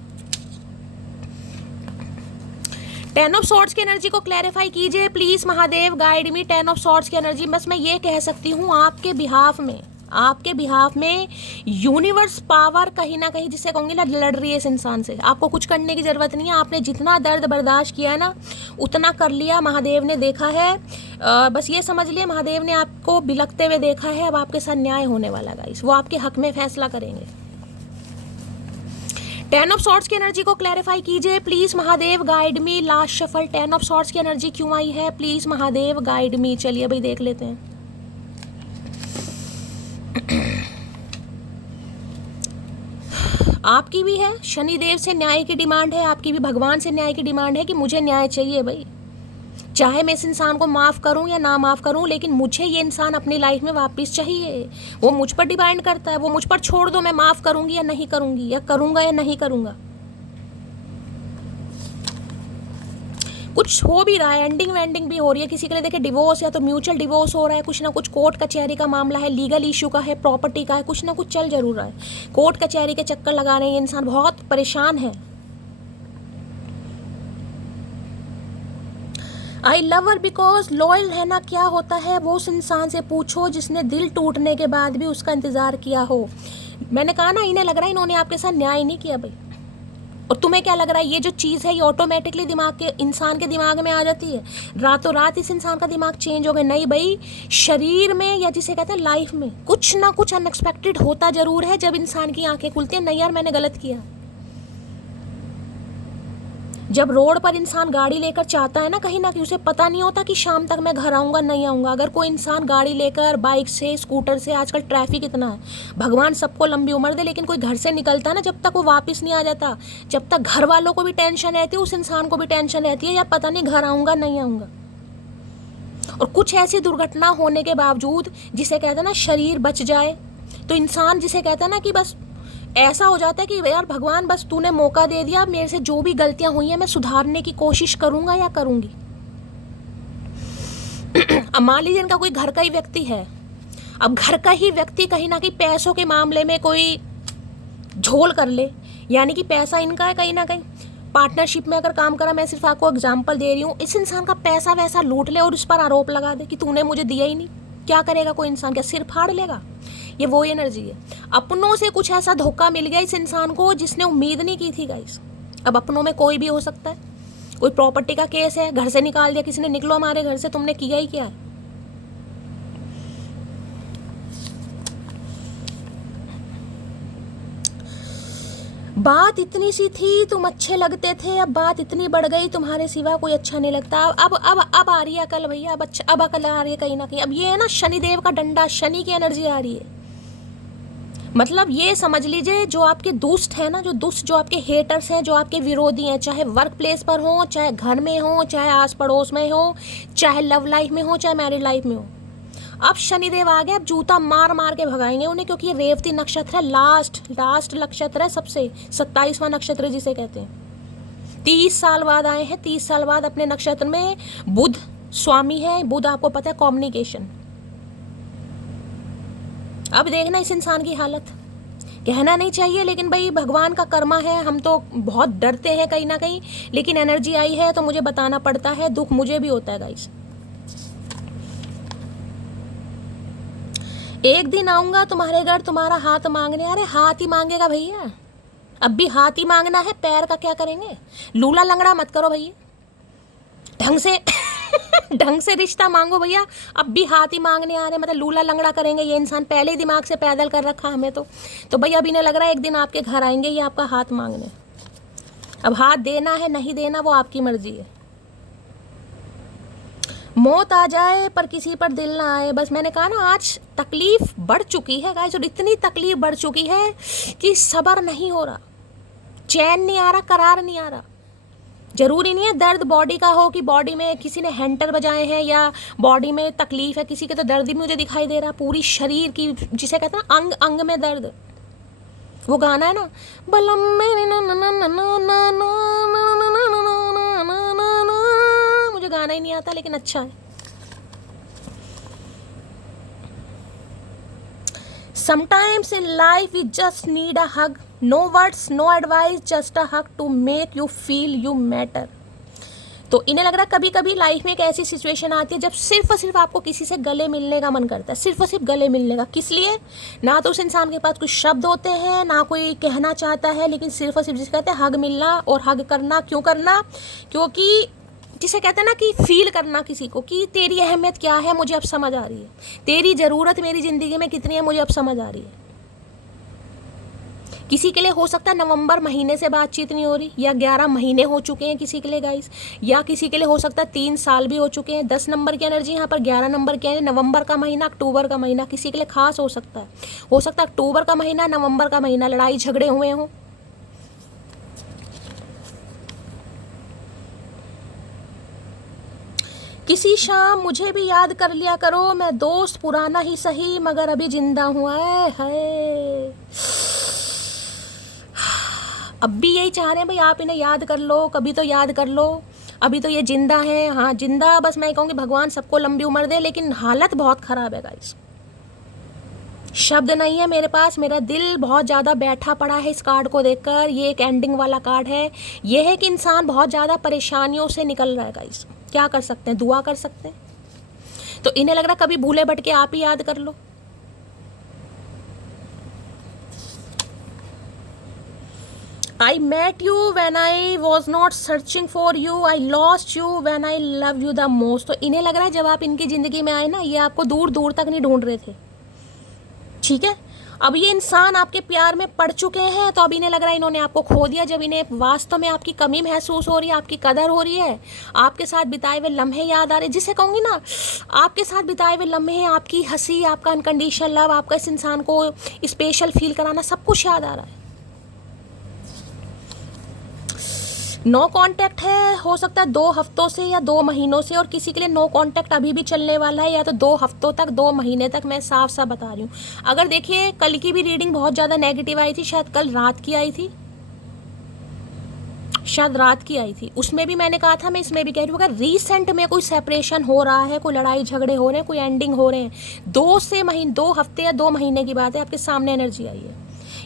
10 ऑफ सॉर्ड्स की एनर्जी को क्लैरिफाई कीजिए please Mahadev, guide me. 10 of swords की एनर्जी, बस मैं ये कह सकती हूँ आपके बिहाफ में यूनिवर्स पावर कहीं ना कहीं जिसे कहूँगी ना लड़ रही है इस इंसान से। आपको कुछ करने की ज़रूरत नहीं है, आपने जितना दर्द बर्दाश्त किया है ना उतना कर लिया, महादेव ने देखा है। बस ये समझ लिए महादेव ने आपको बिलखते हुए देखा है, अब आपके साथ न्याय होने वाला गाइस, वो आपके हक में फैसला करेंगे। 10 ऑफ सॉर्ड्स की एनर्जी को क्लैरिफाई कीजिए please Mahadev, guide me. Last shuffle 10 of swords की एनर्जी क्यों आई है, प्लीज महादेव गाइड मी। चलिए भाई देख लेते हैं। आपकी भी है, शनिदेव से न्याय की डिमांड है, आपकी भी भगवान से न्याय की डिमांड है कि मुझे न्याय चाहिए भाई। चाहे मैं इस इंसान को माफ़ करूं या ना माफ़ करूं, लेकिन मुझे ये इंसान अपनी लाइफ में वापस चाहिए। वो मुझ पर डिपेंड करता है, वो मुझ पर छोड़ दो, मैं माफ़ करूंगी या नहीं करूंगी, या करूंगा या नहीं करूंगा। कुछ हो भी रहा है, एंडिंग वेंडिंग भी हो रही है किसी के लिए, देखिए डिवोर्स या तो म्यूचुअल डिवोर्स हो रहा है, कुछ ना कुछ कोर्ट कचहरी का मामला है, लीगल इशू का है, प्रॉपर्टी का है, कुछ ना कुछ चल जरूर रहा है। कोर्ट कचहरी के चक्कर लगा रहे हैं, इंसान बहुत परेशान है। I love her because loyal रहना क्या होता है वो उस इंसान से पूछो जिसने दिल टूटने के बाद भी उसका इंतज़ार किया हो। मैंने कहा ना, इन्हें लग रहा है इन्होंने आपके साथ न्याय नहीं किया भाई। और तुम्हें क्या लग रहा है, ये जो चीज़ है ये ऑटोमेटिकली दिमाग के इंसान के दिमाग में आ जाती है, रातों रात इस इंसान का दिमाग चेंज हो गया? नहीं भाई, शरीर में या जिसे कहते हैं लाइफ में कुछ ना कुछ अनएक्सपेक्टेड होता ज़रूर है जब इंसान की आंखें खुलती हैं, नहीं यार मैंने गलत किया। जब रोड पर इंसान गाड़ी लेकर चाहता है ना कहीं ना कहीं, उसे पता नहीं होता कि शाम तक मैं घर आऊँगा नहीं आऊँगा। अगर कोई इंसान गाड़ी लेकर, बाइक से, स्कूटर से, आजकल ट्रैफिक इतना है, भगवान सबको लंबी उम्र दे, लेकिन कोई घर से निकलता है ना, जब तक वो वापस नहीं आ जाता, जब तक घर वालों को भी टेंशन रहती है, उस इंसान को भी टेंशन रहती है, यार पता नहीं घर आऊँगा नहीं आऊँगा। और कुछ ऐसी दुर्घटना होने के बावजूद, जिसे कहते हैं ना शरीर बच जाए, तो इंसान जिसे कहता है ना कि बस ऐसा हो जाता है कि यार भगवान बस तूने मौका दे दिया, मेरे से जो भी गलतियां हुई हैं मैं सुधारने की कोशिश करूंगा या करूंगी। अब मान लीजिए इनका कोई घर का ही व्यक्ति है, अब घर का ही व्यक्ति कहीं ना कहीं पैसों के मामले में कोई झोल कर ले, यानी कि पैसा इनका है, कहीं ना कहीं पार्टनरशिप में अगर काम करा, मैं सिर्फ आपको एग्जाम्पल दे रही हूँ, इस इंसान का पैसा वैसा लूट ले और उस पर आरोप लगा दे कि तूने मुझे दिया ही नहीं, क्या करेगा कोई इंसान? क्या सिर फाड़ लेगा? ये वो एनर्जी है। अपनों से कुछ ऐसा धोखा मिल गया इस इंसान को जिसने उम्मीद नहीं की थी गाइस। अब अपनों में कोई भी हो सकता है, कोई प्रॉपर्टी का केस है, घर से निकाल दिया किसी ने, निकलो हमारे घर से, तुमने किया ही क्या है? बात इतनी सी थी, तुम अच्छे लगते थे, अब बात इतनी बढ़ गई, तुम्हारे सिवा कोई अच्छा नहीं लगता। अब आ रही है अकल भैया, अब अकल आ रही है कहीं ना कहीं। अब ये है ना शनिदेव का डंडा, शनि की एनर्जी आ रही है। मतलब ये समझ लीजिए, जो आपके दुष्ट हैं ना, जो आपके हेटर्स हैं, जो आपके विरोधी हैं, चाहे वर्क प्लेस पर हो, चाहे घर में हो, चाहे आस पड़ोस में हो, चाहे लव लाइफ में हो, चाहे मैरिड लाइफ में हो, अब शनिदेव आ गए, अब जूता मार मार के भगाएंगे उन्हें, क्योंकि ये रेवती नक्षत्र है, लास्ट नक्षत्र है सबसे, 27वां नक्षत्र जिसे कहते हैं। 30 साल बाद आए हैं, 30 साल बाद अपने नक्षत्र में बुध स्वामी है। बुध आपको पता है कम्युनिकेशन। अब देखना इस इंसान की हालत, कहना नहीं चाहिए लेकिन भाई भगवान का कर्मा है, हम तो बहुत डरते हैं कहीं ना कहीं, लेकिन एनर्जी आई है तो मुझे बताना पड़ता है, दुख मुझे भी होता है गाइस। एक दिन आऊंगा तुम्हारे घर तुम्हारा हाथ मांगने। अरे हाथ ही मांगेगा भैया, अब भी हाथ ही मांगना है, पैर का क्या करेंगे? लूला लंगड़ा मत करो भैया, ढंग से ढंग से रिश्ता मांगो भैया। अब भी हाथ ही मांगने आ रहे, मतलब लूला लंगड़ा करेंगे? ये इंसान पहले ही दिमाग से पैदल कर रखा हमें तो भैया अभी इन्हें लग रहा है एक दिन आपके घर आएंगे ये आपका हाथ मांगने। अब हाथ देना है नहीं देना वो आपकी मर्जी है। मौत आ जाए पर किसी पर दिल ना आए, बस मैंने कहा ना, आज तकलीफ बढ़ चुकी है गाइस, और इतनी तकलीफ बढ़ चुकी है कि सब्र नहीं हो रहा, चैन नहीं आ रहा, करार नहीं आ रहा। जरूरी नहीं है दर्द बॉडी का हो, कि बॉडी में किसी ने हैंटर बजाए हैं या बॉडी में तकलीफ है, किसी के तो दर्द भी मुझे दिखाई दे रहा, पूरी शरीर की, जिसे कहते हैं ना अंग अंग में दर्द। वो गाना है ना, बलम मेरे ना ना ना ना ना ना ना ना ना, मुझे गाना ही नहीं आता लेकिन अच्छा है। Sometimes in life we just need a hug, no words, no advice, just a hug to make you feel you matter। तो इन्हें लग रहा है कभी कभी लाइफ में एक ऐसी सिचुएशन आती है जब सिर्फ और सिर्फ आपको किसी से गले मिलने का मन करता है, सिर्फ और सिर्फ गले मिलने का। किस लिए? ना तो उस इंसान के पास कुछ शब्द होते हैं, ना कोई कहना चाहता है, लेकिन सिर्फ और सिर्फ जिसे कहते हैं हग मिलना और हग करना। क्यों करना? क्योंकि जिसे कहते हैं ना कि फील करना किसी को कि तेरी अहमियत क्या है मुझे अब समझ आ रही है, तेरी ज़रूरत मेरी ज़िंदगी में कितनी है मुझे अब समझ आ रही है। किसी के लिए हो सकता है नवंबर महीने से बातचीत नहीं हो रही, या 11 महीने हो चुके हैं किसी के लिए गाइस, या किसी के लिए हो सकता है 3 साल भी हो चुके हैं। 10 नंबर की एनर्जी यहाँ पर, 11 नंबर की एनर्जी, नवंबर का महीना, अक्टूबर का महीना किसी के लिए खास हो सकता है। हो सकता है अक्टूबर का महीना, नवंबर का महीना लड़ाई झगड़े हुए हों। किसी शाम मुझे भी याद कर लिया करो, मैं दोस्त पुराना ही सही मगर अभी जिंदा हूँ। है अब भी यही चाह रहे हैं भाई, आप इन्हें याद कर लो, कभी तो याद कर लो, अभी तो ये जिंदा है। हाँ जिंदा, बस मैं कहूँगी भगवान सबको लंबी उम्र दे, लेकिन हालत बहुत ख़राब है गाइस। शब्द नहीं है मेरे पास, मेरा दिल बहुत ज़्यादा बैठा पड़ा है इस कार्ड को देखकर। ये एक एंडिंग वाला कार्ड है। ये है कि इंसान बहुत ज़्यादा परेशानियों से निकल रहा है गाइस। क्या कर सकते हैं, दुआ कर सकते हैं। तो इन्हें लग रहा है कभी भूले भटके आप ही याद कर लो। I met you when I was not searching for you, I lost you when I loved you the most। तो इन्हें लग रहा है जब आप इनकी ज़िंदगी में आए ना, ये आपको दूर दूर तक नहीं ढूंढ रहे थे, ठीक है। अब ये इंसान आपके प्यार में पड़ चुके हैं, तो अब इन्हें लग रहा है इन्होंने आपको खो दिया। जब इन्हें वास्तव में आपकी कमी महसूस हो रही है, आपकी कदर हो रही है, आपके साथ बिताए हुए लम्हे याद आ रहे, जिसे कहूँगी ना, आपके साथ बिताए हुए लम्हे, आपकी हंसी, आपका अनकंडीशनल लव, आपका इस इंसान को स्पेशल फील कराना, सब कुछ याद आ रहा है। नो कांटेक्ट है, हो सकता है 2 हफ्तों से या 2 महीनों से, और किसी के लिए नो कांटेक्ट अभी भी चलने वाला है, या तो 2 हफ्तों तक, 2 महीने तक। मैं साफ साफ बता रही हूँ। अगर देखिए कल की भी रीडिंग बहुत ज़्यादा नेगेटिव आई थी, शायद कल रात की आई थी, शायद रात की आई थी। उसमें भी मैंने कहा था, मैं इसमें भी कह रही हूँ, अगर रिसेंट में कोई सेपरेशन हो रहा है, कोई लड़ाई झगड़े हो रहे हैं, कोई एंडिंग हो रहे हैं, 2 हफ्ते या 2 महीने की बात है, आपके सामने एनर्जी आई है।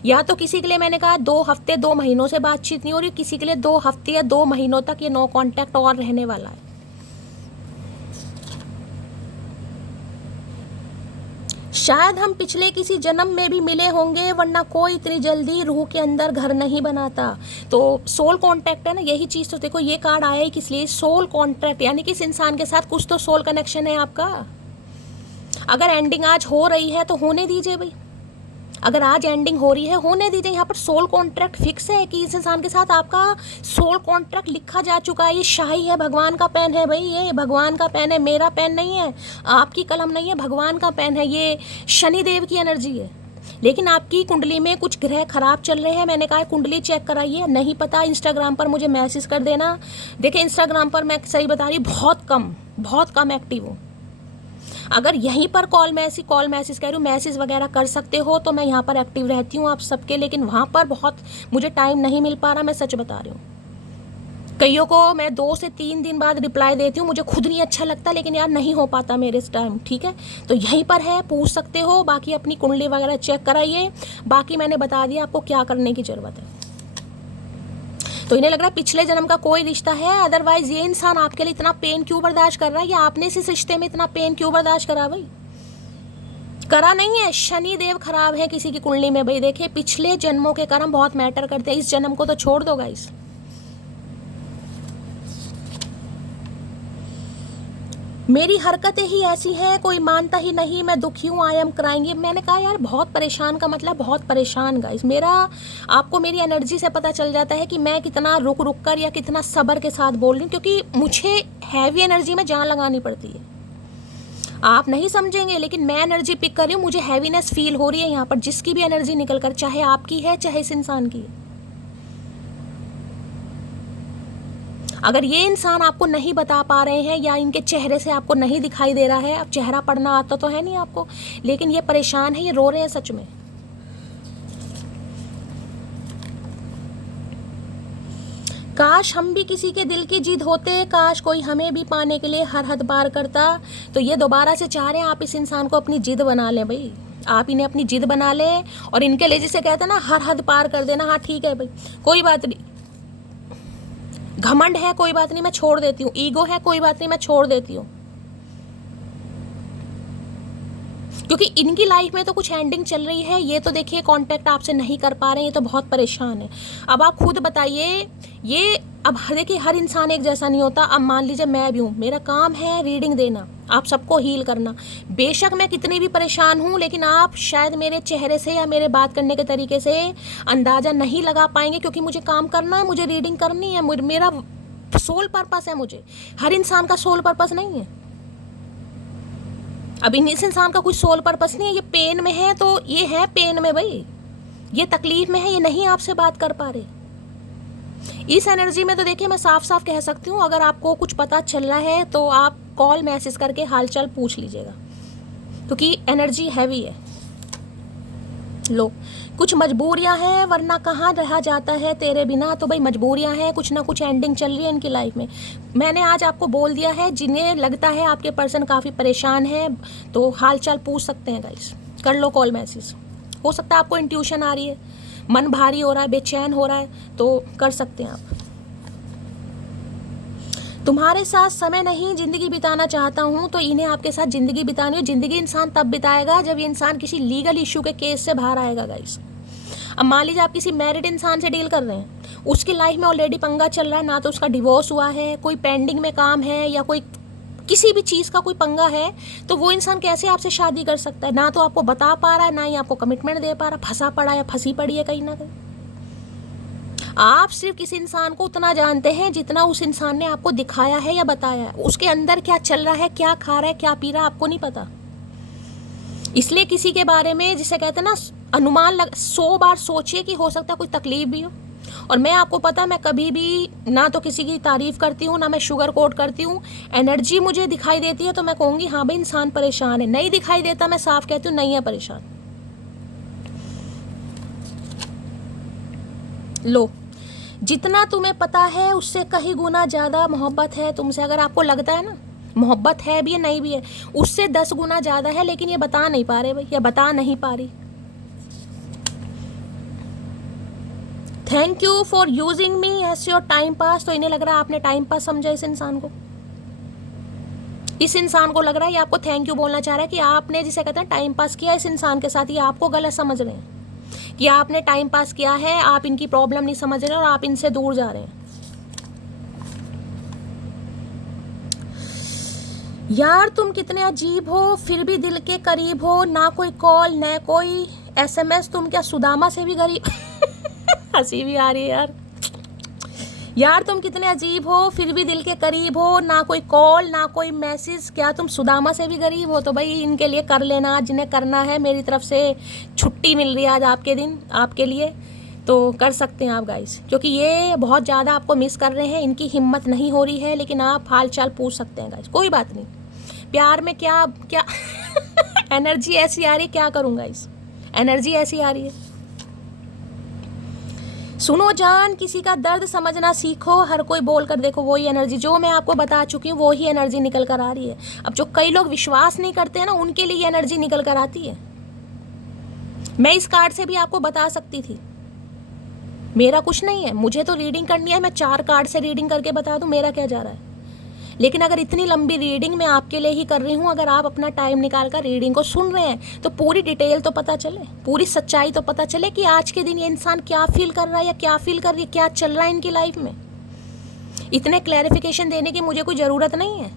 या तो किसी के लिए मैंने कहा 2 हफ्ते 2 महीनों से बातचीत नहीं हो रही, किसी के लिए 2 हफ्ते या 2 महीनों तक ये नो कांटेक्ट और रहने वाला है। शायद हम पिछले किसी जन्म में भी मिले होंगे, वरना कोई इतनी जल्दी रूह के अंदर घर नहीं बनाता। तो सोल कांटेक्ट है ना, यही चीज़। तो देखो ये कार्ड आया ही किस लिए, सोल कांटेक्ट, यानी कि इस इंसान के साथ कुछ तो सोल कनेक्शन है आपका। अगर एंडिंग आज हो रही है तो होने दीजिए भाई, अगर आज एंडिंग हो रही है होने दीजिए। यहाँ पर सोल कॉन्ट्रैक्ट फिक्स है कि इस इंसान के साथ आपका सोल कॉन्ट्रैक्ट लिखा जा चुका है। ये शाही है, भगवान का पेन है भाई, ये भगवान का पेन है, मेरा पेन नहीं है, आपकी कलम नहीं है, भगवान का पेन है। ये शनिदेव की एनर्जी है। लेकिन आपकी कुंडली में कुछ ग्रह खराब चल रहे हैं। मैंने कहा कुंडली चेक कराइए, नहीं पता इंस्टाग्राम पर मुझे मैसेज कर देना। देखिए इंस्टाग्राम पर मैं सही बता रही, बहुत कम एक्टिव हूँ। अगर यहीं पर कॉल मैसेज कह रही हूँ, मैसेज वगैरह कर सकते हो, तो मैं यहाँ पर एक्टिव रहती हूँ आप सबके, लेकिन वहाँ पर बहुत मुझे टाइम नहीं मिल पा रहा, मैं सच बता रही हूँ। कईयों को मैं 2 से 3 दिन बाद रिप्लाई देती हूँ, मुझे खुद नहीं अच्छा लगता, लेकिन यार नहीं हो पाता मेरे इस टाइम, ठीक है। तो यहीं पर है, पूछ सकते हो। बाकी अपनी कुंडली वगैरह चेक कराइए। बाकी मैंने बता दिया आपको क्या करने की ज़रूरत है। तो इन्हें लग रहा है पिछले जन्म का कोई रिश्ता है, अदरवाइज ये इंसान आपके लिए इतना पेन क्यों बर्दाश्त कर रहा है, या आपने इस रिश्ते में इतना पेन क्यों बर्दाश्त करा भाई? करा नहीं है, शनि देव खराब है किसी की कुंडली में भाई। देखिए पिछले जन्मों के कर्म बहुत मैटर करते हैं, इस जन्म को तो छोड़ दो गाइस। मेरी हरकतें ही ऐसी हैं, कोई मानता ही नहीं, मैं दुखी हूँ, आई एम क्राइंग। मैंने कहा यार बहुत परेशान का मतलब बहुत परेशान गाइस। मेरा आपको मेरी एनर्जी से पता चल जाता है कि मैं कितना रुक कर या कितना सब्र के साथ बोल रही हूँ, क्योंकि मुझे हैवी एनर्जी में जान लगानी पड़ती है। आप नहीं समझेंगे, लेकिन मैं एनर्जी पिक कर रही हूँ, मुझे हैवीनेस फील हो रही है यहाँ पर, जिसकी भी एनर्जी निकल कर, चाहे आपकी है चाहे इस इंसान की है। अगर ये इंसान आपको नहीं बता पा रहे हैं, या इनके चेहरे से आपको नहीं दिखाई दे रहा है, अब चेहरा पढ़ना आता तो है नहीं आपको, लेकिन ये परेशान है, ये रो रहे हैं सच में। काश हम भी किसी के दिल की जिद होते, काश कोई हमें भी पाने के लिए हर हद पार करता। तो ये दोबारा से चाह रहे हैं आप इस इंसान को अपनी जिद बना लें भाई, आप इन्हें अपनी जिद बना लें, और इनके लिए जिसे कहते हैं ना हर हद पार कर देना। हाँ ठीक है भाई, कोई बात नहीं, घमंड है कोई बात नहीं मैं छोड़ देती हूँ, ईगो है कोई बात नहीं मैं छोड़ देती हूँ, क्योंकि इनकी लाइफ में तो कुछ एंडिंग चल रही है। ये तो देखिए कांटेक्ट आपसे नहीं कर पा रहे हैं, ये तो बहुत परेशान है। अब आप खुद बताइए, ये अब देखिए हर इंसान एक जैसा नहीं होता। अब मान लीजिए मैं भी हूँ, मेरा काम है रीडिंग देना, आप सबको हील करना। बेशक मैं कितनी भी परेशान हूँ, लेकिन आप शायद मेरे चेहरे से या मेरे बात करने के तरीके से अंदाज़ा नहीं लगा पाएंगे, क्योंकि मुझे काम करना है, मुझे रीडिंग करनी है, मेरा सोल पर्पस है। मुझे हर इंसान का सोल पर्पस नहीं है। अब इस इंसान का कुछ सोल पर्पस नहीं है, ये पेन में है, तो ये है पेन में भाई, ये तकलीफ में है, ये नहीं आपसे बात कर पा रहे। इस एनर्जी में तो देखिए मैं साफ साफ कह सकती हूँ, अगर आपको कुछ पता चल रहा है तो आप कॉल मैसेज करके हालचाल पूछ लीजिएगा, क्योंकि एनर्जी हैवी है। लो, कुछ मजबूरियां हैं वरना कहाँ रहा जाता है तेरे बिना। तो भाई मजबूरियां हैं, कुछ ना कुछ एंडिंग चल रही है इनकी लाइफ में। मैंने आज आपको बोल दिया है, जिन्हें लगता है आपके पर्सन काफ़ी परेशान है तो हालचाल पूछ सकते हैं गाइस, कर लो कॉल मैसेज। हो सकता है आपको इंट्यूशन आ रही है, मन भारी हो रहा है, बेचैन हो रहा है, तो कर सकते हैं आप। तुम्हारे साथ समय नहीं ज़िंदगी बिताना चाहता हूँ, तो इन्हें आपके साथ ज़िंदगी बितानी हो। ज़िंदगी इंसान तब बिताएगा जब ये इंसान किसी लीगल इशू के केस से बाहर आएगा गाइस। अब मान लीजिए आप किसी मैरिड इंसान से डील कर रहे हैं, उसकी लाइफ में ऑलरेडी पंगा चल रहा है, ना तो उसका डिवोर्स हुआ है, कोई पेंडिंग में काम है, या कोई किसी भी चीज़ का कोई पंगा है, तो वो इंसान कैसे आपसे शादी कर सकता है? ना तो आपको बता पा रहा है, ना ही आपको कमिटमेंट दे पा रहा, फंसा पड़ा या फंसी पड़ी है कहीं ना कहीं। आप सिर्फ किसी इंसान को उतना जानते हैं जितना उस इंसान ने आपको दिखाया है या बताया है। उसके अंदर क्या चल रहा है, क्या खा रहा है, क्या पी रहा है, आपको नहीं पता। इसलिए किसी के बारे में, जिसे कहते हैं ना, अनुमान 100 बार सोचिए कि हो सकता है कोई तकलीफ भी हो। और मैं आपको पता, मैं कभी भी ना तो किसी की तारीफ करती हूँ, ना मैं शुगर कोट करती हूँ। एनर्जी मुझे दिखाई देती है तो मैं कहूँगी हाँ भाई इंसान परेशान है। नहीं दिखाई देता, मैं साफ कहती हूँ नहीं है परेशान। लो, जितना तुम्हें पता है उससे कहीं गुना ज़्यादा मोहब्बत है तुमसे। अगर आपको लगता है ना मोहब्बत है भी है नहीं भी है, उससे 10 गुना ज़्यादा है, लेकिन ये बता नहीं पा रहे भाई, या बता नहीं पा रही। Thank you for using me as your time pass. तो इन्हें लग रहा है आपने टाइम पास समझा इस इंसान को। इस इंसान को लग रहा है ये आपको थैंक यू बोलना चाह रहा है कि आपने, जिसे कहते हैं, टाइम पास किया इस इंसान के साथ। ये आपको गलत समझ रहे हैं कि आपने टाइम पास किया है, आप इनकी प्रॉब्लम नहीं समझ रहे और आप इनसे दूर जा रहे हैं। यार तुम कितने अजीब हो, फिर भी दिल के करीब हो। ना कोई कॉल, ना कोई SMS, तुम क्या सुदामा से भी गरीब? हंसी भी आ रही है यार। यार तुम कितने अजीब हो, फिर भी दिल के करीब हो। ना कोई कॉल, ना कोई मैसेज, क्या तुम सुदामा से भी गरीब हो? तो भाई इनके लिए कर लेना जिन्हें करना है। मेरी तरफ से छुट्टी मिल रही है आज आपके दिन, आपके लिए, तो कर सकते हैं आप गाइस, क्योंकि ये बहुत ज़्यादा आपको मिस कर रहे हैं। इनकी हिम्मत नहीं हो रही है, लेकिन आप हाल चाल पूछ सकते हैं गाइस, कोई बात नहीं। प्यार में क्या क्या एनर्जी ऐसी आ रही, क्या करूँ गाइस, एनर्जी ऐसी आ रही है। सुनो जान, किसी का दर्द समझना सीखो, हर कोई बोल कर देखो। वही एनर्जी जो मैं आपको बता चुकी हूँ, वही एनर्जी निकल कर आ रही है। अब जो कई लोग विश्वास नहीं करते हैं ना, उनके लिए ये एनर्जी निकल कर आती है। मैं इस कार्ड से भी आपको बता सकती थी, मेरा कुछ नहीं है, मुझे तो रीडिंग करनी है, मैं 4 कार्ड से रीडिंग करके बता दूं, मेरा क्या जा रहा है। लेकिन अगर इतनी लंबी रीडिंग मैं आपके लिए ही कर रही हूँ, अगर आप अपना टाइम निकाल कर रीडिंग को सुन रहे हैं, तो पूरी डिटेल तो पता चले, पूरी सच्चाई तो पता चले कि आज के दिन ये इंसान क्या फील कर रहा है या क्या फील कर रही है, क्या चल रहा है इनकी लाइफ में। इतने क्लैरिफिकेशन देने की मुझे कोई ज़रूरत नहीं है।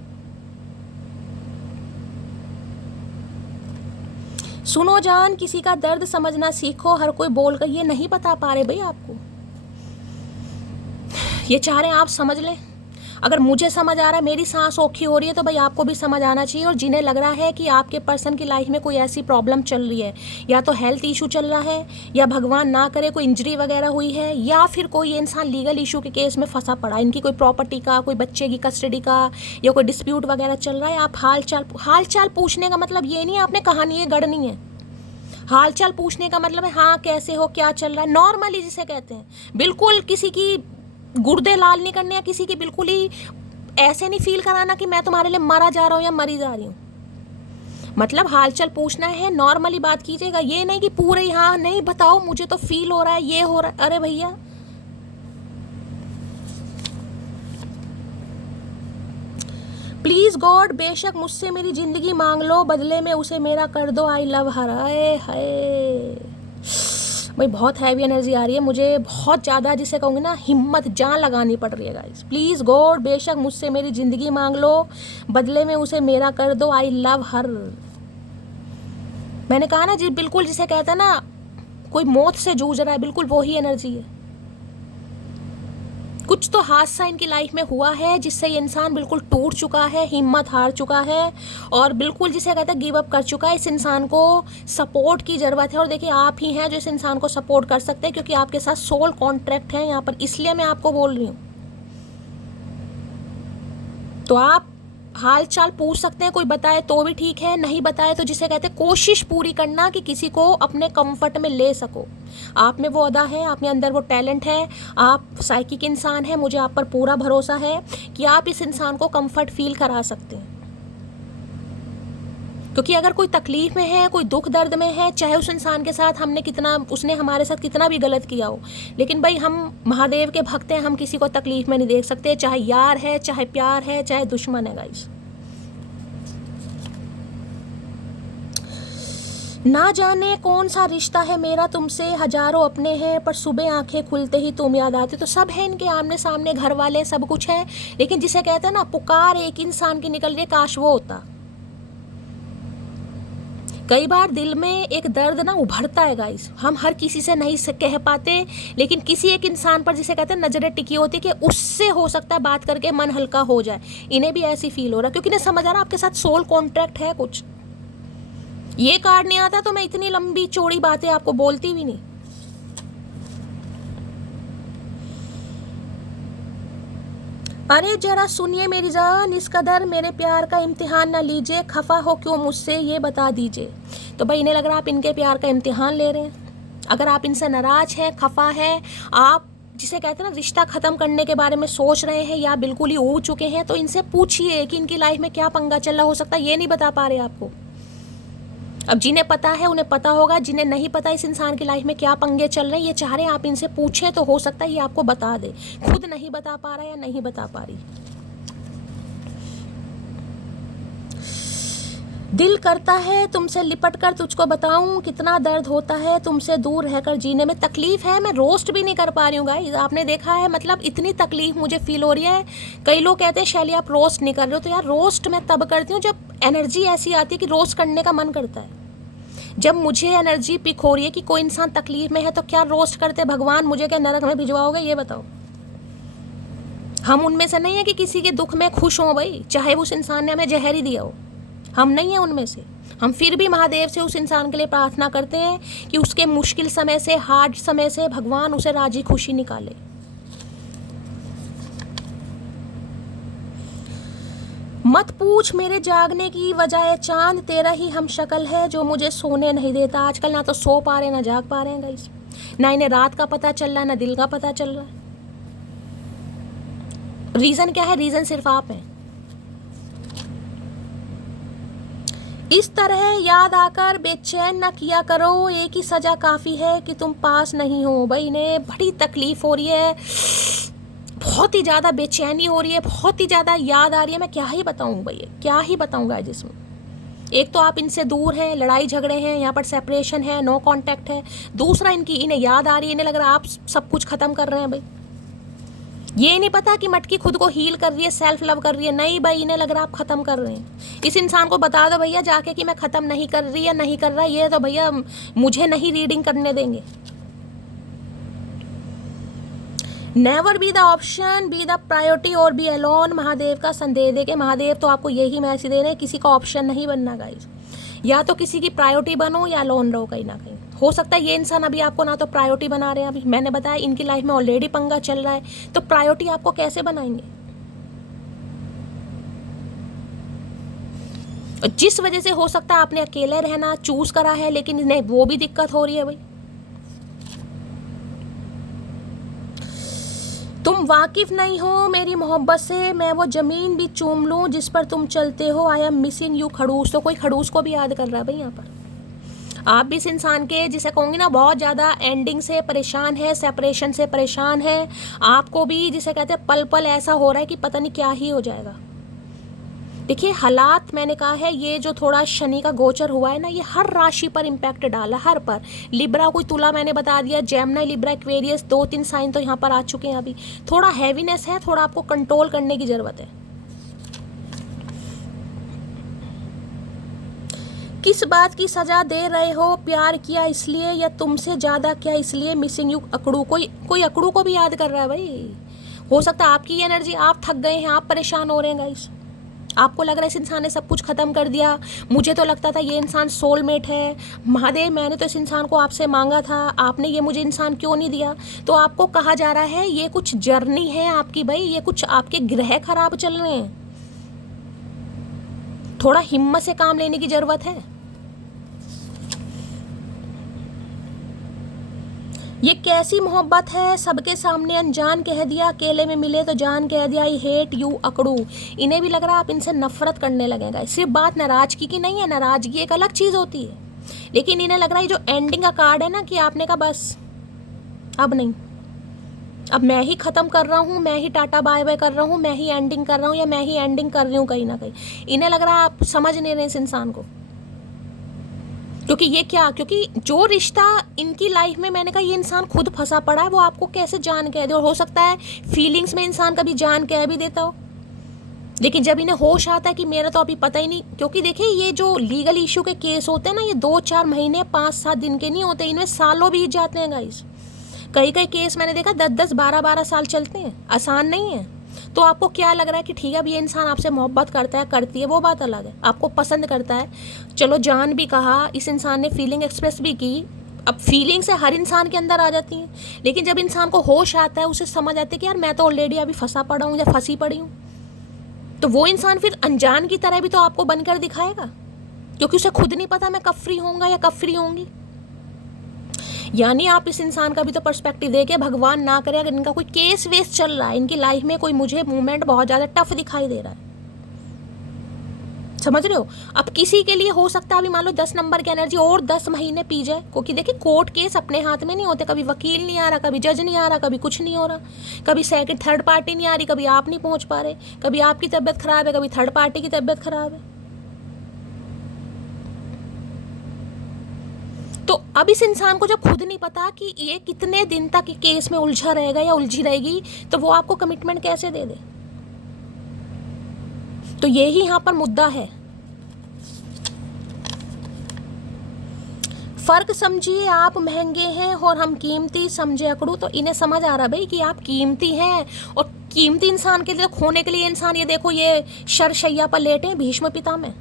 सुनो जान, किसी का दर्द समझना सीखो, हर कोई बोल कर ये नहीं बता पा रहे भाई आपको। ये चाह रहे हैं आप समझ लें। अगर मुझे समझ आ रहा है, मेरी सांस औखी हो रही है, तो भाई आपको भी समझ आना चाहिए। और जिन्हें लग रहा है कि आपके पर्सन की लाइफ में कोई ऐसी प्रॉब्लम चल रही है, या तो हेल्थ इशू चल रहा है, या भगवान ना करे कोई इंजरी वगैरह हुई है, या फिर कोई इंसान लीगल इशू के केस में फंसा पड़ा, इनकी कोई प्रॉपर्टी का, कोई बच्चे की कस्टडी का, या कोई डिस्प्यूट वगैरह चल रहा है, आप हाल चाल पूछने का मतलब ये नहीं आपने कहानी गढ़नी है। हाल चाल पूछने का मतलब है हाँ कैसे हो, क्या चल रहा है, नॉर्मली जिसे कहते हैं। बिल्कुल किसी की गुर्दे लाल नहीं करने, या किसी की बिल्कुल ही ऐसे नहीं फील कराना कि मैं तुम्हारे लिए मरा जा रहा हूँ या मरी जा रही हूँ। मतलब हालचाल पूछना है, नॉर्मली बात कीजिएगा, ये नहीं कि पूरे ही हाँ नहीं बताओ मुझे तो फील हो रहा है, ये हो रहा है। अरे भैया, प्लीज गॉड, बेशक मुझसे मेरी जिंदगी मांग लो, बदले में उसे मेरा कर दो, आई लव हर। हाय भाई, बहुत हैवी एनर्जी आ रही है मुझे, बहुत ज़्यादा, जिसे कहूँगी ना, हिम्मत जान लगानी पड़ रही है गाइस। प्लीज़ गॉड, बेशक मुझसे मेरी ज़िंदगी मांग लो, बदले में उसे मेरा कर दो, आई लव हर। मैंने कहा ना जी, बिल्कुल जिसे कहता है ना कोई मौत से जूझ रहा है, बिल्कुल वही एनर्जी है। कुछ तो हादसा इनकी लाइफ में हुआ है जिससे ये इंसान बिल्कुल टूट चुका है, हिम्मत हार चुका है, और बिल्कुल जिसे कहते हैं गिव अप कर चुका है। इस इंसान को सपोर्ट की ज़रूरत है, और देखिए आप ही हैं जो इस इंसान को सपोर्ट कर सकते हैं, क्योंकि आपके साथ सोल कॉन्ट्रैक्ट है यहाँ पर, इसलिए मैं आपको बोल रही हूँ। तो आप हाल चाल पूछ सकते हैं, कोई बताए तो भी ठीक है, नहीं बताए तो जिसे कहते हैं कोशिश पूरी करना कि किसी को अपने कंफर्ट में ले सको। आप में वो अदा है, आप में अंदर वो टैलेंट है, आप साइकिक इंसान है, मुझे आप पर पूरा भरोसा है कि आप इस इंसान को कंफर्ट फील करा सकते हैं। क्योंकि अगर कोई तकलीफ में है, कोई दुख दर्द में है, चाहे उस इंसान के साथ उसने हमारे साथ कितना भी गलत किया हो, लेकिन भाई हम महादेव के भक्त हैं, हम किसी को तकलीफ में नहीं देख सकते, चाहे यार है, चाहे प्यार है, चाहे दुश्मन है गाइस। ना जाने कौन सा रिश्ता है मेरा तुमसे, हजारों अपने हैं पर सुबह आंखें खुलते ही तुम याद आते। तो सब है इनके आमने सामने, घर वाले सब कुछ है, लेकिन जिसे कहते हैं ना पुकार एक इंसान की निकल रही है, काश वो होता। कई बार दिल में एक दर्द ना उभरता है गाइस, हम हर किसी से नहीं कह पाते, लेकिन किसी एक इंसान पर जिसे कहते हैं नजरें टिकी होती कि उससे हो सकता है बात करके मन हल्का हो जाए। इन्हें भी ऐसी फील हो रहा है, क्योंकि इन्हें समझ आ रहा आपके साथ सोल कॉन्ट्रैक्ट है कुछ। ये कार्ड नहीं आता तो मैं इतनी लंबी चौड़ी बातें आपको बोलती भी नहीं। अरे जरा सुनिए मेरी जान, इस कदर मेरे प्यार का इम्तिहान ना लीजिए, खफा हो क्यों मुझसे ये बता दीजिए। तो भाई इन्हें लग रहा है आप इनके प्यार का इम्तिहान ले रहे हैं। अगर आप इनसे नाराज हैं, खफा है, आप जिसे कहते हैं ना रिश्ता ख़त्म करने के बारे में सोच रहे हैं या बिल्कुल ही ऊब चुके हैं, तो इनसे पूछिए कि इनकी लाइफ में क्या पंगा चल रहा। हो सकता है ये नहीं बता पा रहे आपको। अब जिन्हें पता है उन्हें पता होगा, जिन्हें नहीं पता इस इंसान की लाइफ में क्या पंगे चल रहे हैं, ये चाह रहे हैं आप इनसे पूछें, तो हो सकता है ये आपको बता दे। खुद नहीं बता पा रहा या नहीं बता पा रही। दिल करता है तुमसे लिपट कर तुझको बताऊं कितना दर्द होता है तुमसे दूर रहकर जीने में। तकलीफ है, मैं रोस्ट भी नहीं कर पा रही हूँ गाइस, आपने देखा है, मतलब इतनी तकलीफ मुझे फील हो रही है। कई लोग कहते हैं शैली आप रोस्ट नहीं कर रहे हो, तो यार रोस्ट मैं तब करती हूँ जब एनर्जी ऐसी आती है कि रोस्ट करने का मन करता है। जब मुझे एनर्जी पिक हो रही है कि कोई इंसान तकलीफ में है, तो क्या रोस्ट करते भगवान मुझे क्या नरक में भिजवाओगे, ये बताओ। हम उनमें से नहीं है कि किसी के दुख में खुश हों भाई, चाहे उस इंसान ने हमें जहर ही दिया हो, हम नहीं है उनमें से। हम फिर भी महादेव से उस इंसान के लिए प्रार्थना करते हैं कि उसके मुश्किल समय से, हार्ड समय से भगवान उसे राजी खुशी निकाले। मत पूछ मेरे जागने की वजह, चांद तेरा ही हम शक्ल है जो मुझे सोने नहीं देता। आजकल ना तो सो पा रहे ना जाग पा रहे हैं गाइस, ना इन्हें रात का पता चल रहा है ना दिल का पता चल रहा है। रीजन क्या है? रीजन सिर्फ आप हैं। इस तरह याद आकर बेचैन न किया करो, एक ही सजा काफ़ी है कि तुम पास नहीं हो। भाई इन्हें बड़ी तकलीफ हो रही है, बहुत ही ज़्यादा बेचैनी हो रही है, बहुत ही ज़्यादा याद आ रही है। मैं क्या ही बताऊँ भैया, क्या ही बताऊँगा जिसमें। एक तो आप इनसे दूर हैं, लड़ाई झगड़े हैं, यहाँ पर सेपरेशन है, नो कांटेक्ट है। दूसरा इन्हें याद आ रही है, इन्हें लग रहा है आप सब कुछ ख़त्म कर रहे हैं भाई। ये नहीं पता कि मटकी खुद को हील कर रही है, सेल्फ लव कर रही है, नहीं भाई इन्हें लग रहा है आप ख़त्म कर रहे हैं। इस इंसान को बता दो भैया जाके कि मैं ख़त्म नहीं कर रही या नहीं कर रहा, ये तो भैया मुझे नहीं रीडिंग करने देंगे। Never be the option, be the priority और बी अलोन। महादेव का संदेश दे के महादेव तो आपको यही मैसेज दे रहे हैं, किसी का ऑप्शन नहीं बनना गाइस। या तो किसी की प्रायोरिटी बनो या अलोन रहो कहीं ना कहीं। हो सकता है ये इंसान अभी आपको ना तो प्रायोरिटी बना रहे हैं, अभी मैंने बताया इनकी लाइफ में ऑलरेडी पंगा चल रहा है, तो प्रायोरिटी आपको कैसे बनाएंगे? जिस वजह से हो सकता है आपने अकेले रहना चूज करा है, लेकिन इन्हें वो भी दिक्कत हो रही है भाई। तुम वाकिफ नहीं हो मेरी मोहब्बत से, मैं वो ज़मीन भी चूम लूँ जिस पर तुम चलते हो। आई एम मिसिंग यू खड़ूस। तो कोई खड़ूस को भी याद कर रहा है भाई यहाँ पर। आप भी इस इंसान के जिसे कहूँगी ना बहुत ज़्यादा एंडिंग से परेशान है, सेपरेशन से परेशान है। आपको भी जिसे कहते हैं पल पल ऐसा हो रहा है कि पता नहीं क्या ही हो जाएगा। देखिए हालात, मैंने कहा है ये जो थोड़ा शनि का गोचर हुआ है ना, ये हर राशि पर इम्पैक्ट डाला, हर पर। लिब्रा कोई तुला मैंने बता दिया, जेमिनी, लिब्रा, एक्वेरियस, 2-3 साइन तो यहाँ पर आ चुके हैं। अभी थोड़ा हैवीनेस है, थोड़ा आपको कंट्रोल करने की ज़रूरत है। किस बात की सजा दे रहे हो? प्यार किया इसलिए या तुमसे ज़्यादा क्या इसलिए? मिसिंग यू अकड़ू। कोई अकड़ू को भी याद कर रहा है भाई। हो सकता है आपकी एनर्जी, आप थक गए हैं, आप परेशान हो रहे हैं गाइस। आपको लग रहा है इस इंसान ने सब कुछ ख़त्म कर दिया, मुझे तो लगता था ये इंसान सोलमेट है। महादेव मैंने तो इस इंसान को आपसे मांगा था, आपने ये मुझे इंसान क्यों नहीं दिया? तो आपको कहा जा रहा है ये कुछ जर्नी है आपकी भाई, ये कुछ आपके ग्रह खराब चल रहे हैं। थोड़ा हिम्मत से काम लेने की जरूरत है। ये कैसी मोहब्बत है, सबके सामने अनजान कह दिया, अकेले में मिले तो जान कह दिया, आई हेट यू अकड़ू। इन्हें भी लग रहा है आप इनसे नफरत करने लगेगा। सिर्फ बात नाराजगी की नहीं है, नाराजगी एक अलग चीज़ होती है, लेकिन इन्हें लग रहा है जो एंडिंग का कार्ड है ना कि आपने कहा बस अब नहीं, अब मैं ही ख़त्म कर रहा हूँ, मैं ही टाटा बाय बाय कर रहा हूँ, मैं ही एंडिंग कर रहा हूँ, या मैं ही एंडिंग कर रही हूँ कहीं ना कहीं। इन्हें लग रहा है आप समझ नहीं रहे इस इंसान को। क्योंकि ये क्या, क्योंकि जो रिश्ता इनकी लाइफ में, मैंने कहा ये इंसान खुद फंसा पड़ा है, वो आपको कैसे जान कह दे। और हो सकता है फीलिंग्स में इंसान कभी जान कह भी देता हो, लेकिन जब इन्हें होश आता है कि मेरा तो अभी पता ही नहीं। क्योंकि देखिए ये जो लीगल इशू के केस होते हैं ना, ये 2-4 महीने 5-7 दिन के नहीं होते, इनमें सालों बीत जाते हैं गाइस। कई केस मैंने देखा 10-10 12-12 साल चलते हैं, आसान नहीं है। तो आपको क्या लग रहा है कि ठीक है अब ये इंसान आपसे मोहब्बत करता है, करती है, वो बात अलग है, आपको पसंद करता है, चलो जान भी कहा, इस इंसान ने फीलिंग एक्सप्रेस भी की। अब फीलिंग से हर इंसान के अंदर आ जाती हैं, लेकिन जब इंसान को होश आता है, उसे समझ आती है कि यार मैं तो ऑलरेडी अभी फंसा पड़ा हूँ या फंसी पड़ी हूँ, तो वो इंसान फिर अनजान की तरह भी तो आपको बनकर दिखाएगा, क्योंकि उसे खुद नहीं पता मैं कब फ्री होऊंगा या कब फ्री होंगी। यानी आप इस इंसान का भी तो पर्सपेक्टिव देखिए, भगवान ना करे अगर इनका कोई केस वेस चल रहा है, इनकी लाइफ में कोई मुझे मूवमेंट बहुत ज़्यादा टफ दिखाई दे रहा है, समझ रहे हो। अब किसी के लिए हो सकता है अभी मान लो 10 नंबर की एनर्जी और 10 महीने पी जाए, क्योंकि देखिए कोर्ट केस अपने हाथ में नहीं होते, कभी वकील नहीं आ रहा, कभी जज नहीं आ रहा, कभी कुछ नहीं हो रहा, कभी सेकंड थर्ड पार्टी नहीं आ रही, कभी आप नहीं पहुंच पा रहे, कभी आपकी तबीयत खराब है, कभी थर्ड पार्टी की तबीयत खराब है। तो अब इस इंसान को जब खुद नहीं पता कि ये कितने दिन तक केस में उलझा रहेगा या उलझी रहेगी, तो वो आपको कमिटमेंट कैसे दे दे। तो यही यहाँ पर मुद्दा है। फर्क समझिए, आप महंगे हैं और हम कीमती, समझे अकड़ू। तो इन्हें समझ आ रहा भाई कि आप कीमती हैं, और कीमती इंसान के लिए खोने के लिए इंसान, ये देखो ये शरशैया पर लेटे हैं भीष्म पितामह,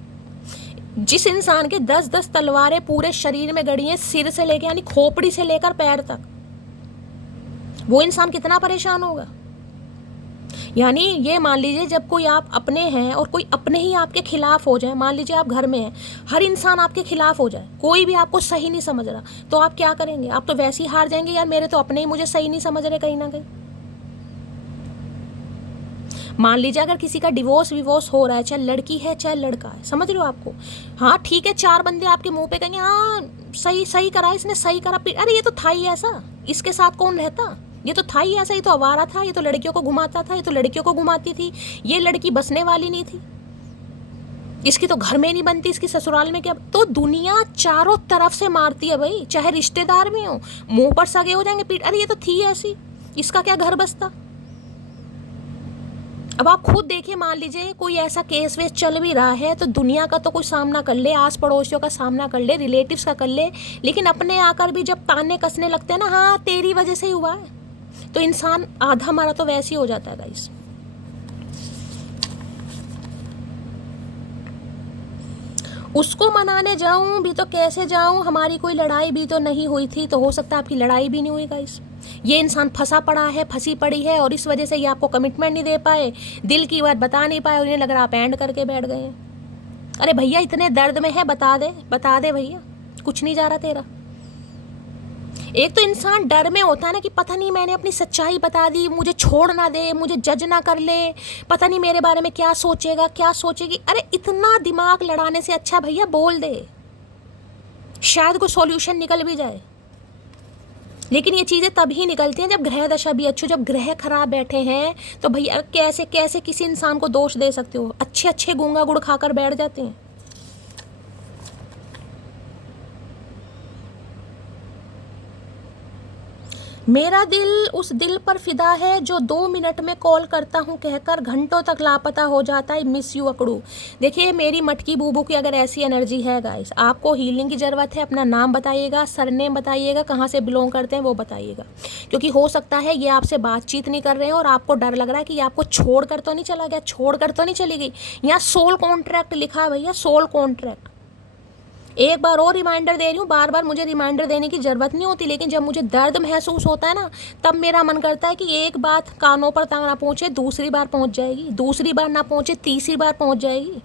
जिस इंसान के 10-10 तलवारें पूरे शरीर में गड़ी हैं, सिर से लेकर यानी खोपड़ी से लेकर पैर तक, वो इंसान कितना परेशान होगा। यानी ये मान लीजिए जब कोई आप अपने हैं और कोई अपने ही आपके खिलाफ हो जाए, मान लीजिए आप घर में हैं, हर इंसान आपके खिलाफ हो जाए, कोई भी आपको सही नहीं समझ रहा, तो आप क्या करेंगे? आप तो वैसे ही हार जाएंगे, यार मेरे तो अपने ही मुझे सही नहीं समझ रहे कहीं ना कहीं। मान लीजिए अगर किसी का डिवोर्स विवोर्स हो रहा है, चाहे लड़की है चाहे लड़का है, समझ रहे हो आपको, हाँ ठीक है 4 बंदे आपके मुंह पे कहेंगे हाँ सही करा इसने, सही करा, अरे ये तो था ही ऐसा, इसके साथ कौन रहता, ये तो था ही ऐसा, ये तो आवारा था, ये तो लड़कियों को घुमाता था, ये तो लड़कियों को घुमाती थी, ये लड़की बसने वाली नहीं थी, इसकी तो घर में नहीं बनती, इसकी ससुराल में क्या। तो दुनिया चारों तरफ से मारती है भाई, चाहे रिश्तेदार भी हो, मुंह पर सगे हो जाएंगे पीठ, अरे ये तो थी ऐसी, इसका क्या घर बसता। अब आप खुद देखिए, मान लीजिए कोई ऐसा केस वेस चल भी रहा है, तो दुनिया का तो कोई सामना कर ले, आस पड़ोसियों का सामना कर ले, रिलेटिव्स का कर ले, लेकिन अपने आकर भी जब ताने कसने लगते हैं ना, हाँ तेरी वजह से ही हुआ है, तो इंसान आधा हमारा तो वैसे ही हो जाता है गाइस। उसको मनाने जाऊं भी तो कैसे जाऊं, हमारी कोई लड़ाई भी तो नहीं हुई थी, तो हो सकता है आपकी लड़ाई भी नहीं हुई गाइस। ये इंसान फंसा पड़ा है, फंसी पड़ी है, और इस वजह से ये आपको कमिटमेंट नहीं दे पाए, दिल की बात बता नहीं पाए, और इन्हें लग रहा आप एंड करके बैठ गए हैं। अरे भैया इतने दर्द में है, बता दे भैया, कुछ नहीं जा रहा तेरा। एक तो इंसान डर में होता है ना कि पता नहीं मैंने अपनी सच्चाई बता दी, मुझे छोड़ ना दे, मुझे जज ना कर ले, पता नहीं मेरे बारे में क्या सोचेगा क्या सोचेगी। अरे इतना दिमाग लड़ाने से अच्छा भैया बोल दे, शायद कोई सॉल्यूशन निकल भी जाए। लेकिन ये चीज़ें तभी निकलती हैं जब ग्रह दशा भी अच्छी, जब ग्रह खराब बैठे हैं, तो भैया कैसे कैसे किसी इंसान को दोष दे सकते हो। अच्छे गूंगा गुड़ खाकर बैठ जाते हैं। मेरा दिल उस दिल पर फिदा है जो 2 मिनट में कॉल करता हूँ कहकर घंटों तक लापता हो जाता है, मिस यू अकड़ू। देखिए मेरी मटकी बूबू की अगर ऐसी एनर्जी है गाइस, आपको हीलिंग की ज़रूरत है, अपना नाम बताइएगा, सरनेम बताइएगा, कहाँ से बिलोंग करते हैं वो बताइएगा, क्योंकि हो सकता है ये आपसे बातचीत नहीं कर रहे हैं और आपको डर लग रहा है कि ये आपको छोड़ कर तो नहीं चला गया, छोड़ कर तो नहीं चली गई। यहाँ सोल कॉन्ट्रैक्ट लिखा है भैया, सोल कॉन्ट्रैक्ट। एक बार और रिमाइंडर दे रही हूँ, बार बार मुझे रिमाइंडर देने की ज़रूरत नहीं होती, लेकिन जब मुझे दर्द महसूस होता है ना, तब मेरा मन करता है कि एक बात कानों पर ना पहुँचे, दूसरी बार पहुँच जाएगी, दूसरी बार ना पहुँचे, तीसरी बार पहुँच जाएगी।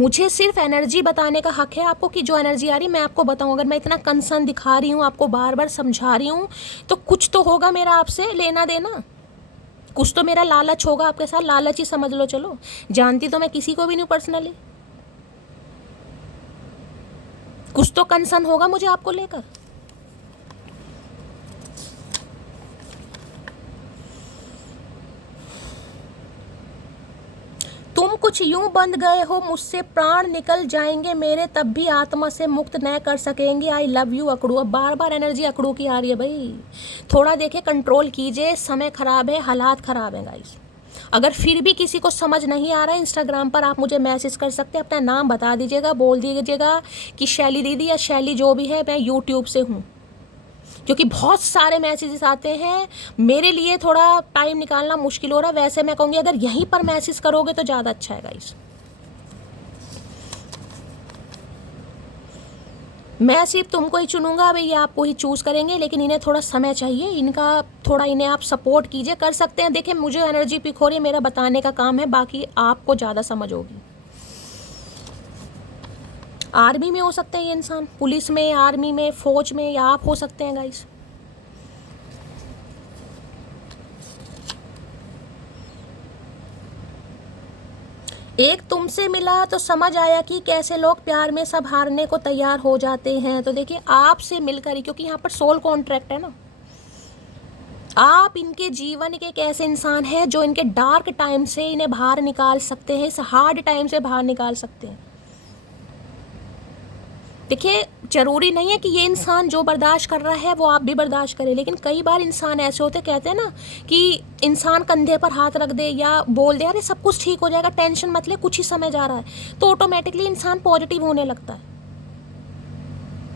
मुझे सिर्फ एनर्जी बताने का हक है आपको कि जो एनर्जी आ रही मैं आपको बताऊं। अगर मैं इतना कंसर्न दिखा रही हूँ, आपको बार बार समझा रही हूँ, तो कुछ तो होगा मेरा आपसे लेना देना, कुछ तो मेरा लालच होगा आपके साथ। लालच ही समझ लो। चलो, जानती तो मैं किसी को भी नहीं पर्सनली, कुछ तो कंसर्न होगा मुझे आपको लेकर। तुम कुछ यूं बंध गए हो मुझसे, प्राण निकल जाएंगे मेरे तब भी आत्मा से मुक्त न कर सकेंगे। आई लव यू अकड़ू। अब बार बार एनर्जी अकड़ू की आ रही है भाई, थोड़ा देखिए, कंट्रोल कीजिए। समय खराब है, हालात खराब है गाइस। अगर फिर भी किसी को समझ नहीं आ रहा है, इंस्टाग्राम पर आप मुझे मैसेज कर सकते हैं, अपना नाम बता दीजिएगा, बोल दीजिएगा कि शैली दीदी या शैली जो भी है, मैं यूट्यूब से हूँ। क्योंकि बहुत सारे मैसेजेस आते हैं, मेरे लिए थोड़ा टाइम निकालना मुश्किल हो रहा है। वैसे मैं कहूँगी अगर यहीं पर मैसेज करोगे तो ज़्यादा अच्छा है गाइस। मैं सिर्फ तुमको ही चुनूंगा भाई, ये आपको ही चूज़ करेंगे, लेकिन इन्हें थोड़ा समय चाहिए, इनका थोड़ा इन्हें आप सपोर्ट कीजिए। कर सकते हैं। देखिए, मुझे एनर्जी पिक हो रही है, मेरा बताने का काम है, बाकी आपको ज़्यादा समझ होगी। आर्मी में हो सकते हैं ये इंसान, पुलिस में, आर्मी में, फौज में, या आप हो सकते हैं गाइस। एक तुमसे मिला तो समझ आया कि कैसे लोग प्यार में सब हारने को तैयार हो जाते हैं। तो देखिए, आपसे मिलकर ही, क्योंकि यहाँ पर सोल कॉन्ट्रैक्ट है ना, आप इनके जीवन के एक ऐसे इंसान हैं जो इनके डार्क टाइम से इन्हें बाहर निकाल सकते हैं, इस हार्ड टाइम से बाहर निकाल सकते हैं। देखिए, जरूरी नहीं है कि ये इंसान जो बर्दाश्त कर रहा है वो आप भी बर्दाश्त करें, लेकिन कई बार इंसान ऐसे होते, कहते हैं ना कि इंसान कंधे पर हाथ रख दे या बोल दे अरे सब कुछ ठीक हो जाएगा, टेंशन मत ले, कुछ ही समय जा रहा है, तो ऑटोमेटिकली इंसान पॉजिटिव होने लगता है।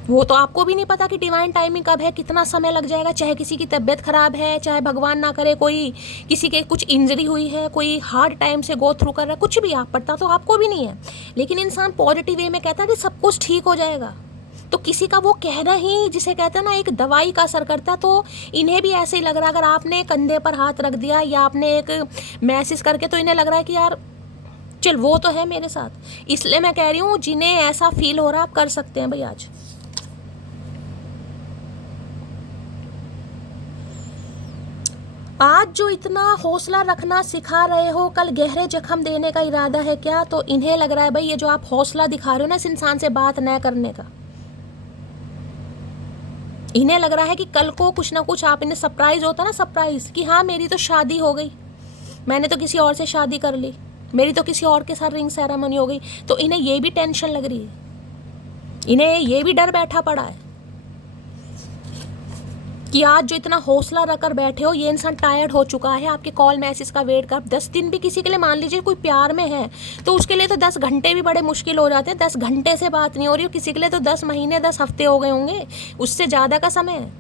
वो तो आपको भी नहीं पता कि डिवाइन टाइमिंग कब है, कितना समय लग जाएगा। चाहे किसी की तबीयत खराब है, चाहे भगवान ना करे कोई किसी के कुछ इंजरी हुई है, कोई हार्ड टाइम से गो थ्रू कर रहा है, कुछ भी आप पता तो आपको भी नहीं है, लेकिन इंसान पॉजिटिव वे में कहता है कि सब कुछ ठीक हो जाएगा। तो किसी का वो कहना ही, जिसे कहते हैं ना, एक दवाई का असर करता है। तो इन्हें भी ऐसे ही लग रहा है, अगर आपने कंधे पर हाथ रख दिया या आपने एक मैसेज करके, तो इन्हें लग रहा है कि यार चल वो तो है मेरे साथ। इसलिए मैं कह रही हूँ, जिन्हें ऐसा फील हो रहा है आप कर सकते हैं भाई। आज जो इतना हौसला रखना सिखा रहे हो, कल गहरे जख्म देने का इरादा है क्या? तो इन्हें लग रहा है भाई, ये जो आप हौसला दिखा रहे हो ना इस इंसान से बात न करने का, इन्हें लग रहा है कि कल को कुछ ना कुछ आप इन्हें सरप्राइज होता ना, सरप्राइज कि हाँ मेरी तो शादी हो गई, मैंने तो किसी और से शादी कर ली, मेरी तो किसी और के साथ रिंग सेरेमनी हो गई। तो इन्हें ये भी टेंशन लग रही है, इन्हें ये भी डर बैठा पड़ा है कि आज जो इतना हौसला रखकर बैठे हो, ये इंसान टायर्ड हो चुका है आपके कॉल मैसेज का वेट कर। 10 दिन भी किसी के लिए, मान लीजिए कोई प्यार में है तो उसके लिए तो 10 घंटे भी बड़े मुश्किल हो जाते हैं। 10 घंटे से बात नहीं हो रही हो किसी के लिए, तो 10 महीने 10 हफ्ते हो गए होंगे, उससे ज़्यादा का समय है।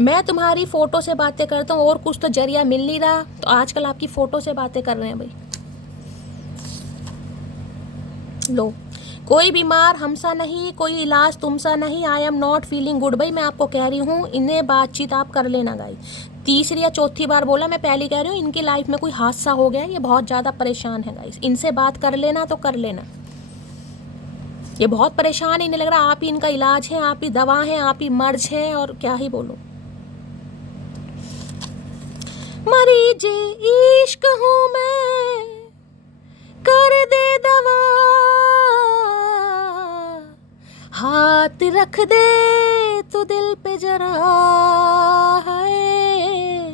मैं तुम्हारी फ़ोटो से बातें करता हूँ और कुछ तो जरिया मिल नहीं रहा, तो आजकल आपकी फ़ोटो से बातें कर रहे हैं भाई। लो, कोई बीमार हमसा नहीं, कोई इलाज तुमसा नहीं, I am not feeling good. भाई मैं आपको कह रही हूँ, इन्हें बातचीत आप कर लेना गाइस। तीसरी या चौथी बार बोला, मैं पहले कह रही हूँ, इनकी लाइफ में कोई हादसा हो गया, ये बहुत ज़्यादा परेशान है गाइस। इनसे बात कर लेना तो कर लेना, ये बहुत परेशान है। इन्हें लग रहा है आप ही इनका इलाज है, आप ही दवा है, आप ही मर्ज है, और क्या ही बोलो। मरीज इश्क हूँ मैं, कर दे दवा, हाथ रख दे तो दिल पे जरा, है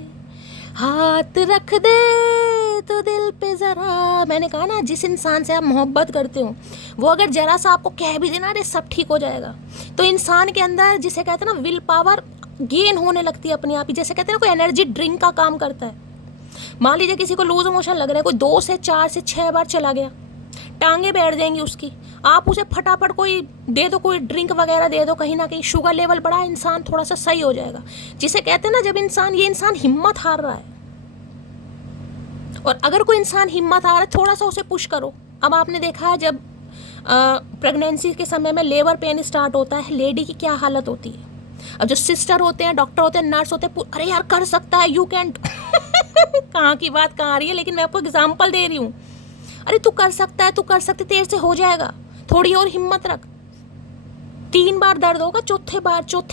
हाथ रख दे तो दिल पे जरा। मैंने कहा ना, जिस इंसान से आप मोहब्बत करते हो वो अगर जरा सा आपको कह भी देना अरे सब ठीक हो जाएगा, तो इंसान के अंदर, जिसे कहते हैं ना, विल पावर गेन होने लगती है अपने आप ही। जैसे कहते हैं ना, कोई एनर्जी ड्रिंक का काम करता है। मान लीजिए किसी को लूज मोशन लग रहा है, कोई 2 से 4 से 6 बार चला गया, टांगे बैठ जाएंगी उसकी, आप उसे फटाफट कोई दे दो, कोई ड्रिंक वगैरह दे दो, कहीं ना कहीं शुगर लेवल बढ़ा, इंसान थोड़ा सा सही हो जाएगा। जिसे कहते हैं ना, जब ये इंसान हिम्मत हार रहा है, और अगर कोई इंसान हिम्मत हार रहा है, थोड़ा सा उसे पुश करो। अब आपने देखा है जब प्रेगनेंसी के समय में लेबर पेन स्टार्ट होता है, लेडी की क्या हालत होती है। अब जो सिस्टर होते हैं, डॉक्टर होते हैं, नर्स होते हैं, अरे यार कर सकता है, यू कैन कहाँ की बात कहाँ आ रही है, लेकिन मैं आपको एग्जाम्पल दे रही हूँ। अरे तू कर सकता है, तू कर सकती, तेरे से हो जाएगा, थोड़ी और हिम्मत रख। 3 बार दर्द होगा, चौथे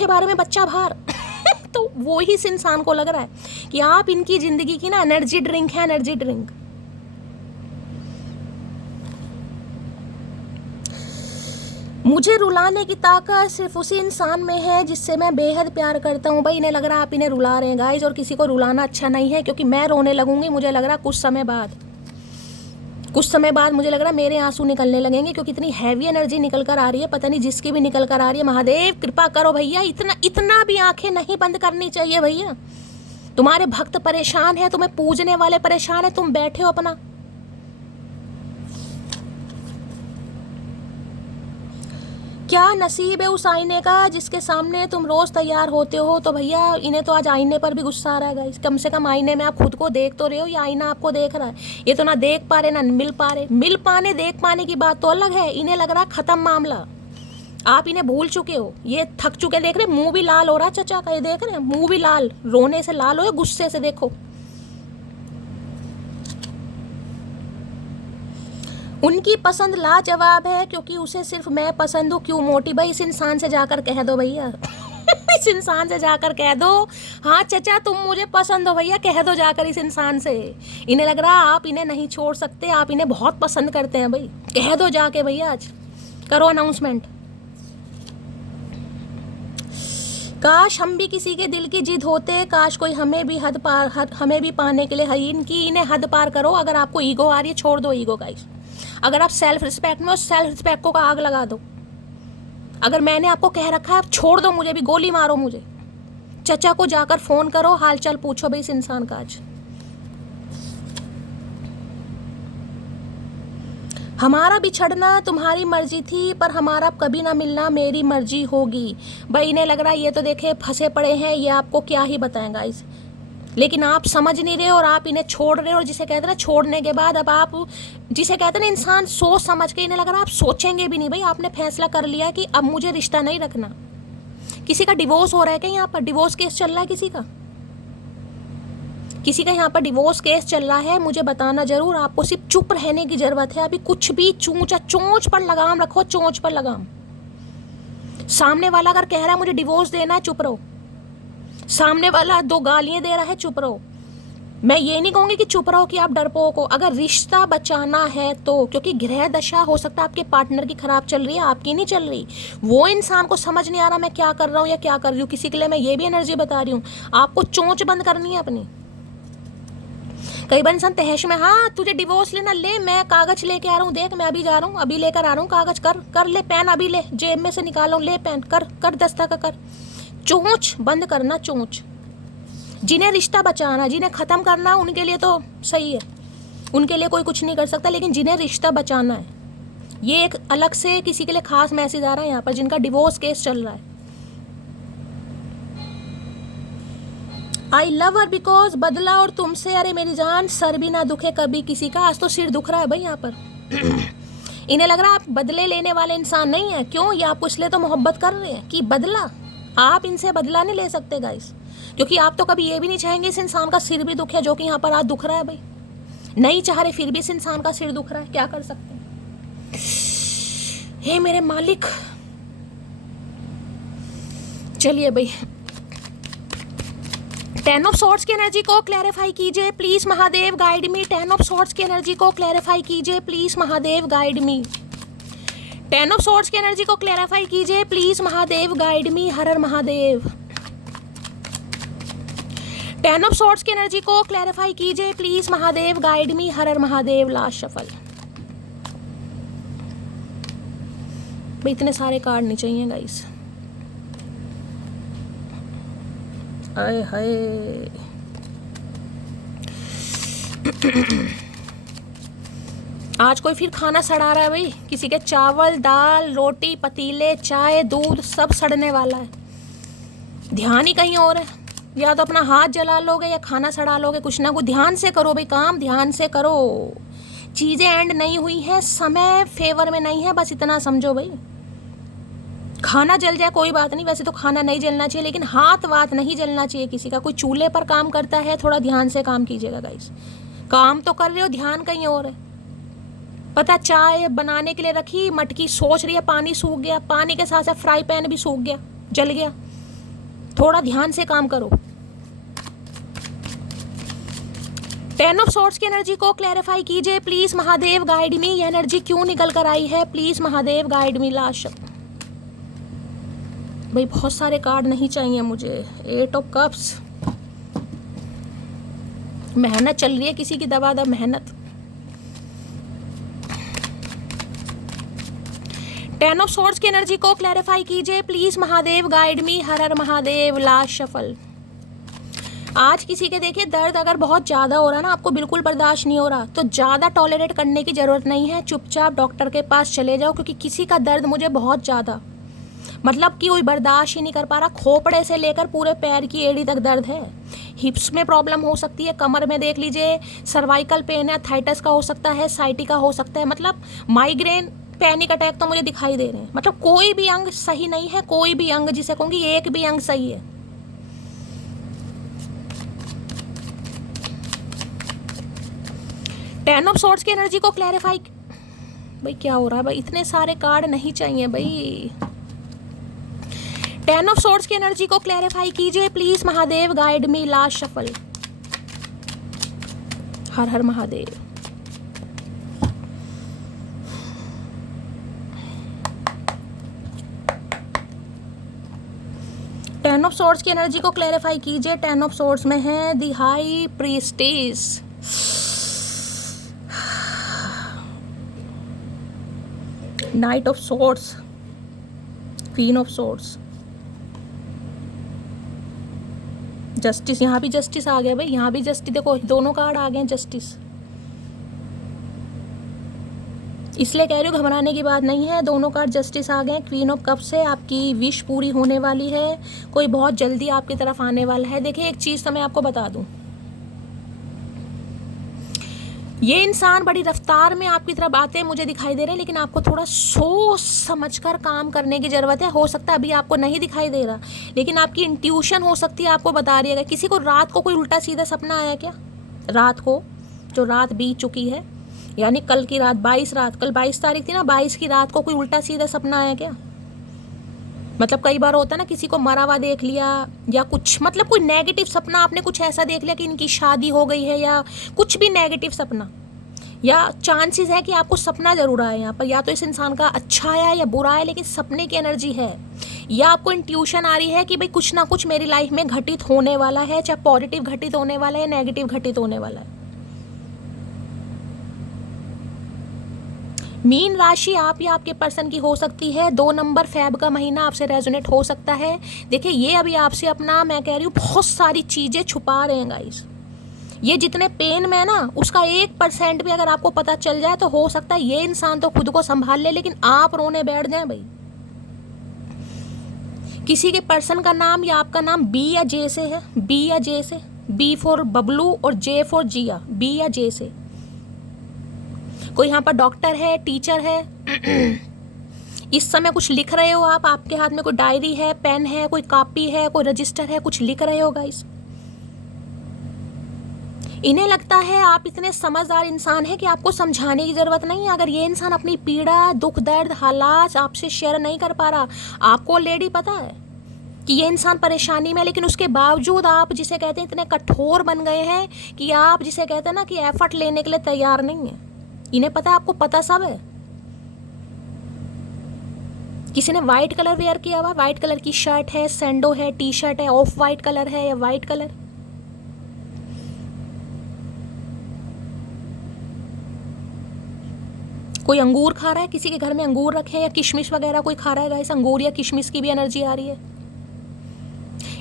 बार में बच्चा बाहर तो वो ही इस इंसान को लग रहा है कि आप इनकी जिंदगी की ना एनर्जी ड्रिंक है, एनर्जी ड्रिंक। मुझे रुलाने की ताकत सिर्फ उसी इंसान में है जिससे मैं बेहद प्यार करता हूँ। भाई इन्हें लग रहा है आप इन्हें रुला रहे हैं गाइज, और किसी को रुलाना अच्छा नहीं है, क्योंकि मैं रोने लगूंगी, मुझे लग रहा है कुछ समय बाद मुझे लग रहा है मेरे आंसू निकलने लगेंगे, क्योंकि इतनी हैवी एनर्जी निकल कर आ रही है, पता नहीं जिसकी भी निकल कर आ रही है। महादेव कृपा करो भैया, इतना भी आंखें नहीं बंद करनी चाहिए भैया। तुम्हारे भक्त परेशान है, तुम्हें पूजने वाले परेशान है, तुम बैठे हो अपना। क्या नसीब है उस आईने का जिसके सामने तुम रोज तैयार होते हो। तो भैया इन्हें तो आज आईने पर भी गुस्सा आ रहा है गाइस। कम से कम आईने में आप खुद को देख तो रहे हो, या आईना आपको देख रहा है। ये तो ना देख पा रहे ना मिल पा रहे। मिल पाने देख पाने की बात तो अलग है, इन्हें लग रहा है खत्म मामला, आप इन्हें भूल चुके हो, ये थक चुके। देख रहे मुंह भी लाल हो रहा है चचा का, ये देख रहे हैं मुंह भी लाल, रोने से लाल हो या गुस्से से, देखो। उनकी पसंद लाजवाब है क्योंकि उसे सिर्फ मैं पसंद हूँ। क्यों मोटी भाई, इस इंसान से जाकर कह दो भैया इस इंसान से जाकर कह दो, हाँ चचा तुम मुझे पसंद हो भैया, कह दो जाकर इस इंसान से। इन्हें लग रहा है आप इन्हें नहीं छोड़ सकते, आप इन्हें बहुत पसंद करते हैं भाई, कह दो जाके भैया, आज करो अनाउंसमेंट। काश हम भी किसी के दिल की जिद होते, काश कोई हमें भी पाने के लिए इन्हें हद पार करो। अगर आपको ईगो आ रही है, छोड़ दो ईगो गाइस। अगर आप सेल्फ रिस्पेक्ट में हो, सेल्फ रिस्पेक्ट को आग लगा दो। अगर मैंने आपको कह रखा है छोड़ दो, मुझे भी गोली मारो मुझे। चचा को जाकर फोन करो, हालचाल पूछो भाई इस इंसान का आज। हमारा बिछड़ना तुम्हारी मर्जी थी, पर हमारा कभी ना मिलना मेरी मर्जी होगी। भाई इन्हें लग रहा है ये तो देखे फंसे पड़े हैं, ये आपको क्या ही बताएं गाइस, लेकिन आप समझ नहीं रहे और आप इन्हें छोड़ रहे हो। और जिसे कहते हैं ना छोड़ने के बाद अब आप, जिसे कहते हैं ना इंसान सोच समझ के, इन्हें लग रहा है आप सोचेंगे भी नहीं। भाई आपने फैसला कर लिया कि अब मुझे रिश्ता नहीं रखना। किसी का डिवोर्स हो रहा है क्या यहाँ पर? डिवोर्स केस चल रहा है किसी का यहाँ पर डिवोर्स केस चल रहा है, मुझे बताना जरूर। आपको सिर्फ चुप रहने की जरूरत है अभी। कुछ भी चोंच पर लगाम रखो, चोंच पर लगाम। सामने वाला अगर कह रहा है मुझे डिवोर्स देना है, चुप रहो। सामने वाला 2 गालियां दे रहा है, चुप रहो। मैं ये नहीं कहूंगी कि चुप रहो कि आप डरपोक हो। अगर रिश्ता बचाना है तो, क्योंकि ग्रह दशा हो सकता है आपके पार्टनर की खराब चल रही है, आपकी नहीं चल रही। वो इंसान को समझ नहीं आ रहा मैं क्या कर रहा हूँ या क्या कर रही हूँ। किसी के लिए मैं ये भी एनर्जी बता रही हूँ, आपको चोंच बंद करनी है अपनी। कई बार इंसान तहश में, हाँ तुझे डिवोर्स लेना ले, मैं कागज लेके आ रहा हूँ, देख मैं अभी जा रहा हूँ, अभी लेकर आ रहा हूँ कागज, कर ले, पेन अभी ले, जेब में से निकालो, ले पेन, कर दस्तखत कर। चोंच बंद करना, चोंच। जिन्हें रिश्ता बचाना, जिन्हें ख़त्म करना, उनके लिए तो सही है, उनके लिए कोई कुछ नहीं कर सकता। लेकिन जिन्हें रिश्ता बचाना है, ये एक अलग से किसी के लिए खास मैसेज आ रहा है यहाँ पर, जिनका डिवोर्स केस चल रहा है। आई लव हर बिकॉज बदला और तुमसे, अरे मेरी जान सर भी ना दुखे कभी किसी का। आज तो सिर दुख रहा है भाई यहाँ पर इन्हें लग रहा है आप बदले लेने वाले इंसान नहीं है। क्यों? ये आपको इसलिए तो मोहब्बत कर रहे हैं कि बदला, आप इनसे बदला नहीं ले सकते गाइस, क्योंकि आप तो कभी ये भी नहीं चाहेंगे इस इंसान का सिर भी दुखे, जो कि यहाँ पर आज दुख रहा है भाई। नहीं चाह रहे फिर भी इस इंसान का सिर दुख रहा है, क्या कर सकते हैं। हे मेरे मालिक, चलिए भाई 10 ऑफ सॉर्ड्स की एनर्जी को क्लैरिफाई कीजिए please Mahadev, guide me. 10 of swords की एनर्जी को क्लैरिफाई कीजिए please Mahadev, guide me. 10 of swords की एनर्जी को क्लैरिफाई कीजिए प्लीज महादेव, गाइड मी। हर हर महादेव। 10 ऑफ सॉर्ड्स की एनर्जी को क्लैरिफाई कीजिए प्लीज महादेव, गाइड मी। हर हर महादेव। Last shuffle. भाई इतने सारे कार्ड नहीं चाहिए गाइस। हाय हाय आज कोई फिर खाना सड़ा रहा है भाई। किसी के चावल, दाल, रोटी, पतीले, चाय, दूध सब सड़ने वाला है। ध्यान ही कहीं और है, या तो अपना हाथ जला लोगे या खाना सड़ा लोगे। कुछ ना कुछ ध्यान से करो भाई, काम ध्यान से करो। चीज़ें एंड नहीं हुई है, समय फेवर में नहीं है, बस इतना समझो भाई। खाना जल जाए कोई बात नहीं, वैसे तो खाना नहीं जलना चाहिए, लेकिन हाथ वाथ नहीं जलना चाहिए किसी का। कोई चूल्हे पर काम करता है, थोड़ा ध्यान से काम कीजिएगा गाइस। काम तो कर रहे हो, ध्यान कहीं और है। पता, चाय बनाने के लिए रखी, मटकी सोच रही है, पानी सूख गया, पानी के साथ साथ फ्राई पैन भी सूख गया, जल गया। थोड़ा ध्यान से काम करो। 10 ऑफ सॉर्ड्स की एनर्जी को क्लैरिफाई कीजिए प्लीज महादेव, गाइड मी। ये एनर्जी क्यों निकल कर आई है, please Mahadev guide me. Last भाई बहुत सारे कार्ड नहीं चाहिए मुझे। 8 ऑफ कप्स, मेहनत चल रही है किसी की, दबा मेहनत। 10 ऑफ सॉर्ड्स की एनर्जी को क्लैरिफाई कीजिए प्लीज महादेव, गाइड मी। हर हर महादेव। Last shuffle. आज किसी के देखिए दर्द अगर बहुत ज़्यादा हो रहा है ना, आपको बिल्कुल बर्दाश्त नहीं हो रहा, तो ज़्यादा टॉलरेट करने की ज़रूरत नहीं है, चुपचाप डॉक्टर के पास चले जाओ। क्योंकि किसी का दर्द मुझे बहुत ज़्यादा, मतलब कि कोई बर्दाश्त ही नहीं कर पा रहा, खोपड़े से लेकर पूरे पैर की एड़ी तक दर्द है। हिप्स में प्रॉब्लम हो सकती है, कमर में देख लीजिए, सर्वाइकल पेन है, थाइटस का हो सकता है, साइटिका हो सकता है, मतलब माइग्रेन, पैनिक अटैक तो मुझे दिखाई दे रहे हैं। मतलब कोई भी अंग सही नहीं है, कोई भी अंग, जिसे कहूँगी एक भी अंग सही है। टेन ऑफ सॉर्ड्स की एनर्जी को क्लैरिफाई, भाई क्या हो रहा है भाई, इतने सारे कार्ड नहीं चाहिए भाई। 10 ऑफ सॉर्ड्स की एनर्जी को क्लैरिफाई कीजिए please Mahadev, guide me. Last shuffle. हर हर महादेव। टेन ऑफ सॉर्ड्स की एनर्जी को क्लैरिफाई कीजिए। 10 ऑफ सॉर्ड्स में है the high priestess. Night of swords, queen of swords, justice. यहाँ भी जस्टिस आ गया भाई, यहाँ भी जस्टिस, देखो दोनों कार्ड आ गए जस्टिस। इसलिए कह रही हूँ घबराने की बात नहीं है, दोनों कार्ड जस्टिस आ गए। क्वीन ऑफ कप्स से आपकी विश पूरी होने वाली है, कोई बहुत जल्दी आपकी तरफ आने वाला है। देखिए एक चीज़ तो मैं आपको बता दूँ, ये इंसान बड़ी रफ्तार में आपकी तरफ आते हैं मुझे दिखाई दे रहे हैं, लेकिन आपको थोड़ा सोच समझकर काम करने की ज़रूरत है। हो सकता है अभी आपको नहीं दिखाई दे रहा, लेकिन आपकी इंट्यूशन हो सकती है आपको बता रही है। किसी को रात को कोई उल्टा सीधा सपना आया क्या, रात को, जो रात बीत चुकी है, यानी कल की रात, 22 रात, कल 22 तारीख थी ना, 22 की रात को कोई उल्टा सीधा सपना आया क्या? मतलब कई बार होता है ना, किसी को मरा हुआ देख लिया, या कुछ मतलब कोई नेगेटिव सपना आपने कुछ ऐसा देख लिया कि इनकी शादी हो गई है, या कुछ भी नेगेटिव सपना, या चांसेस है कि आपको सपना जरूर आया यहाँ पर, या तो इस इंसान का अच्छा आया या बुरा है, लेकिन सपने की एनर्जी है, या आपको इंट्यूशन आ रही है कि भाई कुछ ना कुछ मेरी लाइफ में घटित होने वाला है, चाहे पॉजिटिव घटित होने वाला है, नेगेटिव घटित होने वाला है। मीन राशि आप या आपके पर्सन की हो सकती है। 2 नंबर फेब का महीना आपसे रेजोनेट हो सकता है। देखिए ये अभी आपसे अपना, मैं कह रही हूँ, बहुत सारी चीज़ें छुपा रहे हैं गाइस। ये जितने पेन में है ना, उसका 1% भी अगर आपको पता चल जाए तो हो सकता है ये इंसान तो खुद को संभाल ले, लेकिन आप रोने बैठ जाए भाई। किसी के पर्सन का नाम या आपका नाम बी या जे से है, बी या जे से, बी फॉर बबलू और जे फॉर जिया, बी या जे से। कोई यहाँ पर डॉक्टर है, टीचर है, इस समय कुछ लिख रहे हो आप, आपके हाथ में कोई डायरी है, पेन है, कोई कॉपी है, कोई रजिस्टर है, कुछ लिख रहे हो गाइस। इन्हें लगता है आप इतने समझदार इंसान हैं कि आपको समझाने की ज़रूरत नहीं है। अगर ये इंसान अपनी पीड़ा, दुख, दर्द, हालात आपसे शेयर नहीं कर पा रहा, आपको ऑलरेडी पता है कि ये इंसान परेशानी में, लेकिन उसके बावजूद आप जिसे कहते हैं इतने कठोर बन गए हैं कि आप जिसे कहते हैं ना कि एफर्ट लेने के लिए तैयार नहीं है। इन्हें पता है, आपको पता सब है। किसी ने वाइट कलर वेयर किया हुआ, वाइट कलर की शर्ट है, सैंडो है, टी शर्ट है, ऑफ वाइट कलर है या वाइट कलर, कोई अंगूर खा रहा है, किसी के घर में अंगूर रखे हैं, या किशमिश वगैरह कोई खा रहा है गाइस। अंगूर या किशमिश की भी एनर्जी आ रही है।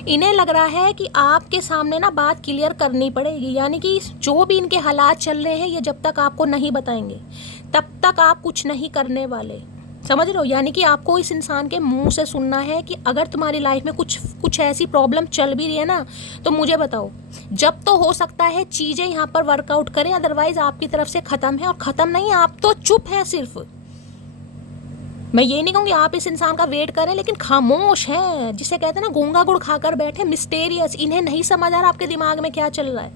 इन्हें लग रहा है कि आपके सामने ना बात क्लियर करनी पड़ेगी, यानी कि जो भी इनके हालात चल रहे हैं ये जब तक आपको नहीं बताएंगे तब तक आप कुछ नहीं करने वाले, समझ रहे हो। यानी कि आपको इस इंसान के मुंह से सुनना है कि अगर तुम्हारी लाइफ में कुछ ऐसी प्रॉब्लम चल भी रही है ना, तो मुझे बताओ। जब तो हो सकता है चीज़ें यहाँ पर वर्कआउट करें, अदरवाइज आपकी तरफ से ख़त्म है। और ख़त्म नहीं, आप तो चुप है सिर्फ। मैं ये नहीं कहूँगी आप इस इंसान का वेट करें, लेकिन खामोश हैं, जिसे कहते हैं ना गूंगा गुड़ खाकर बैठे, मिस्टेरियस। इन्हें नहीं समझ आ रहा आपके दिमाग में क्या चल रहा है,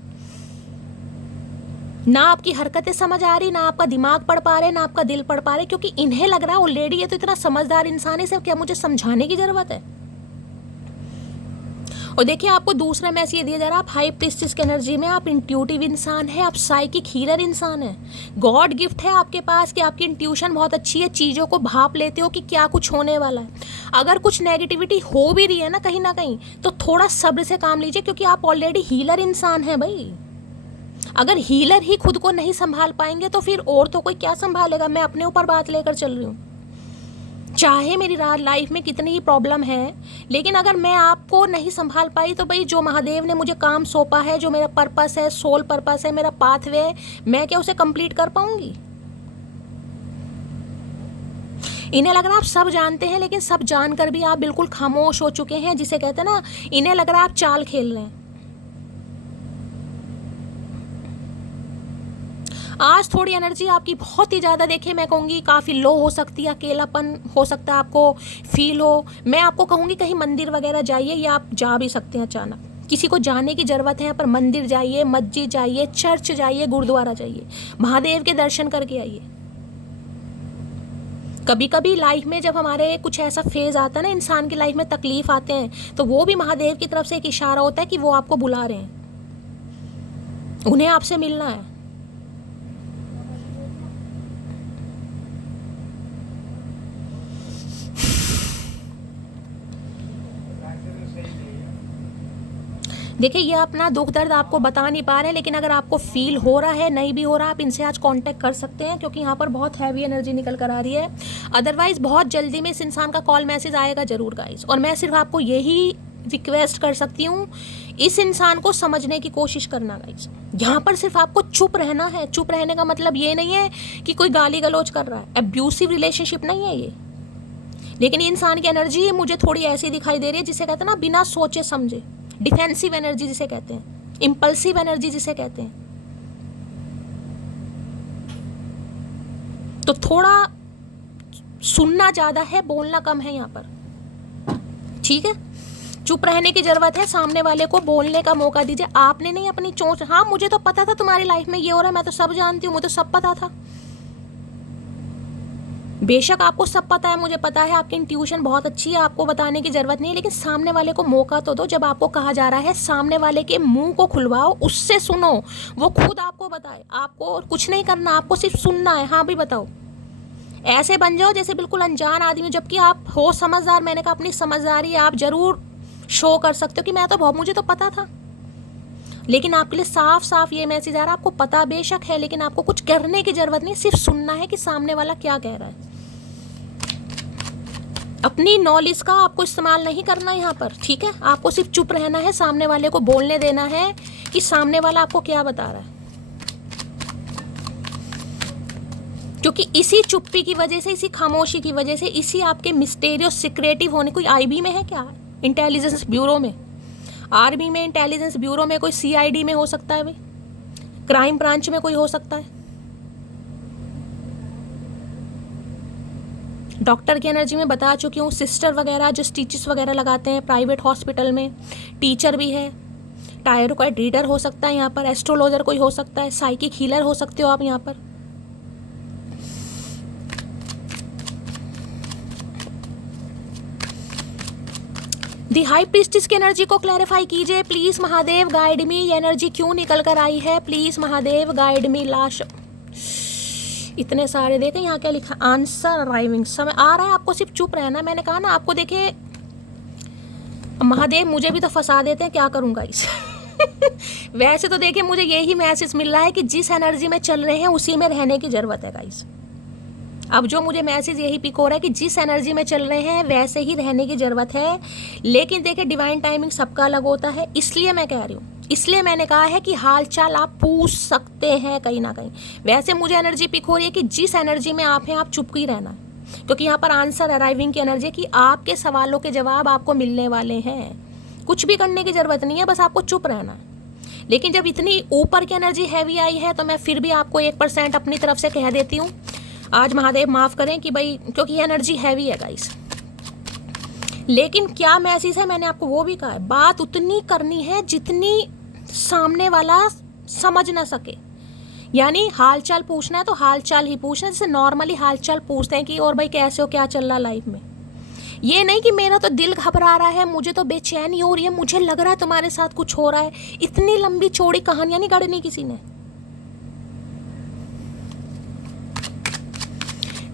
ना आपकी हरकतें समझ आ रही, ना आपका दिमाग पढ़ पा रहे, ना आपका दिल पढ़ पा रहे, क्योंकि इन्हें लग रहा है ऑलरेडी ये तो इतना समझदार इंसान है, सिर्फ क्या मुझे समझाने की जरूरत है। और देखिए आपको दूसरा मैसेज ये दिया जा रहा है, आप हाई प्रीस्टिस की एनर्जी में, आप इंट्यूटिव इंसान है, आप साइकिक हीलर इंसान है। गॉड गिफ्ट है आपके पास कि आपकी इंट्यूशन बहुत अच्छी है, चीज़ों को भाप लेते हो कि क्या कुछ होने वाला है। अगर कुछ नेगेटिविटी हो भी रही है ना कहीं तो थोड़ा सब्र से काम लीजिए, क्योंकि आप ऑलरेडी हीलर इंसान है भाई। अगर हीलर ही खुद को नहीं संभाल पाएंगे तो फिर और तो कोई क्या संभालेगा। मैं अपने ऊपर बात लेकर चल रही हूँ, चाहे मेरी लाइफ में कितनी ही प्रॉब्लम है, लेकिन अगर मैं आपको नहीं संभाल पाई तो भाई जो महादेव ने मुझे काम सौंपा है, जो मेरा पर्पस है, सोल पर्पस है, मेरा पाथवे है, मैं क्या उसे कंप्लीट कर पाऊंगी। इन्हें लग रहा है आप सब जानते हैं, लेकिन सब जानकर भी आप बिल्कुल खामोश हो चुके हैं, जिसे कहते हैं ना, इन्हें लग रहा है आप चाल खेल रहे हैं। आज थोड़ी एनर्जी आपकी बहुत ही ज़्यादा, देखिए मैं कहूँगी काफ़ी लो हो सकती है, अकेलापन हो सकता है आपको फील हो। मैं आपको कहूँगी कहीं मंदिर वगैरह जाइए, या आप जा भी सकते हैं अचानक, किसी को जाने की ज़रूरत है पर मंदिर जाइए, मस्जिद जाइए, चर्च जाइए, गुरुद्वारा जाइए, महादेव के दर्शन करके आइए। कभी कभी लाइफ में जब हमारे कुछ ऐसा फेज आता है ना, इंसान की लाइफ में तकलीफ आते हैं, तो वो भी महादेव की तरफ से एक इशारा होता है कि वो आपको बुला रहे हैं, उन्हें आपसे मिलना है। देखिए ये अपना दुख दर्द आपको बता नहीं पा रहे हैं, लेकिन अगर आपको फील हो रहा है, नहीं भी हो रहा, आप इनसे आज कांटेक्ट कर सकते हैं, क्योंकि यहाँ पर बहुत हैवी एनर्जी निकल कर आ रही है। अदरवाइज बहुत जल्दी में इस इंसान का कॉल मैसेज आएगा जरूर गाइस। और मैं सिर्फ आपको यही रिक्वेस्ट कर सकती हूँ, इस इंसान को समझने की कोशिश करना गाइस। यहाँ पर सिर्फ आपको चुप रहना है। चुप रहने का मतलब ये नहीं है कि कोई गाली गलौज कर रहा है, एब्यूसिव रिलेशनशिप नहीं है ये, लेकिन ये इंसान की एनर्जी मुझे थोड़ी ऐसी दिखाई दे रही है, जिसे कहते हैं ना बिना सोचे समझे, डिफेंसिव एनर्जी जिसे कहते हैं, इंपल्सिव एनर्जी जिसे कहते हैं। तो थोड़ा सुनना ज़्यादा है, बोलना कम है यहाँ पर, ठीक है। चुप रहने की जरूरत है, सामने वाले को बोलने का मौका दीजिए। आपने नहीं अपनी चोंच, हाँ मुझे तो पता था तुम्हारी लाइफ में ये हो रहा है, मैं तो सब जानती हूँ, मुझे तो सब पता था। बेशक आपको सब पता है, मुझे पता है, आपकी इंट्यूशन बहुत अच्छी है, आपको बताने की जरूरत नहीं है, लेकिन सामने वाले को मौका तो दो। जब आपको कहा जा रहा है सामने वाले के मुंह को खुलवाओ, उससे सुनो, वो खुद आपको बताए। आपको कुछ नहीं करना, आपको सिर्फ सुनना है। हाँ भी बताओ, ऐसे बन जाओ जैसे बिल्कुल अनजान आदमी, जबकि आप हो समझदार। मैंने कहा अपनी समझदारी आप जरूर शो कर सकते हो कि मैं तो बहुत, मुझे तो पता था, लेकिन आपके लिए साफ साफ ये मैसेज आ रहा है, आपको पता बेशक है, लेकिन आपको कुछ करने की जरूरत नहीं, सिर्फ सुनना है कि सामने वाला क्या कह रहा है। अपनी नॉलेज का आपको इस्तेमाल नहीं करना यहाँ पर, ठीक है। आपको सिर्फ चुप रहना है, सामने वाले को बोलने देना है कि सामने वाला आपको क्या बता रहा है, क्योंकि इसी चुप्पी की वजह से, इसी खामोशी की वजह से, इसी आपके मिस्टेरियस सिक्रेटिव होने, कोई आईबी में है क्या, इंटेलिजेंस ब्यूरो में, आर्मी में, इंटेलिजेंस ब्यूरो में, कोई सीआईडी में हो सकता है भाई, क्राइम ब्रांच में कोई हो सकता है, डॉक्टर की एनर्जी में बता चुकी हूँ, सिस्टर वगैरह जो स्टिचेस वगैरह लगाते हैं प्राइवेट हॉस्पिटल में, टीचर भी है, टायरोकाइड रीडर हो सकता है यहाँ पर, एस्ट्रोलॉजर कोई हो सकता है, साइकिक हीलर हो सकते हो आप यहाँ पर। दी हाई प्रीस्टिस की एनर्जी को क्लैरिफाई कीजिए प्लीज महादेव, गाइड मी। ये एनर्जी क्यों निकल कर आई है, please Mahadev guide me. Last इतने सारे देखें यहाँ क्या लिखा, आंसर अराइविंग, समय आ रहा है, आपको सिर्फ चुप रहना। मैंने कहा ना आपको, देखे महादेव मुझे भी तो फंसा देते हैं, क्या करूँगा इस वैसे तो देखिए मुझे यही मैसेज मिल रहा है कि जिस एनर्जी में चल रहे हैं उसी में रहने की ज़रूरत है गाइस। अब जो मुझे मैसेज यही पिक हो रहा है कि जिस एनर्जी में चल रहे हैं वैसे ही रहने की ज़रूरत है, लेकिन देखिए डिवाइन टाइमिंग सबका अलग होता है, इसलिए मैं कह रही हूँ, इसलिए मैंने कहा है कि हाल चाल आप पूछ सकते हैं कहीं ना कहीं। वैसे मुझे एनर्जी पिक हो रही है कि जिस एनर्जी में आप हैं आप चुप ही रहना, क्योंकि यहाँ पर आंसर अराइविंग की एनर्जी है कि आपके सवालों के जवाब आपको मिलने वाले हैं, कुछ भी करने की ज़रूरत नहीं है, बस आपको चुप रहना है। लेकिन जब इतनी ऊपर की एनर्जी हैवी आई है तो मैं फिर भी आपको 1% अपनी तरफ से कह देती हूँ, आज महादेव माफ़ करें कि भाई, क्योंकि एनर्जी हैवी है गाइस। लेकिन क्या मैसेज है, मैंने आपको वो भी कहा है, बात उतनी करनी है जितनी सामने वाला समझ ना सके। यानी हालचाल पूछना है तो हालचाल ही पूछना है, जैसे नॉर्मली हालचाल पूछते हैं कि और भाई कैसे हो, क्या चल रहा लाइफ में। ये नहीं कि मेरा तो दिल घबरा रहा है, मुझे तो बेचैनी हो रही है, मुझे लग रहा है तुम्हारे साथ कुछ हो रहा है। इतनी लंबी चौड़ी कहानियां नहीं गढ़नी किसी ने।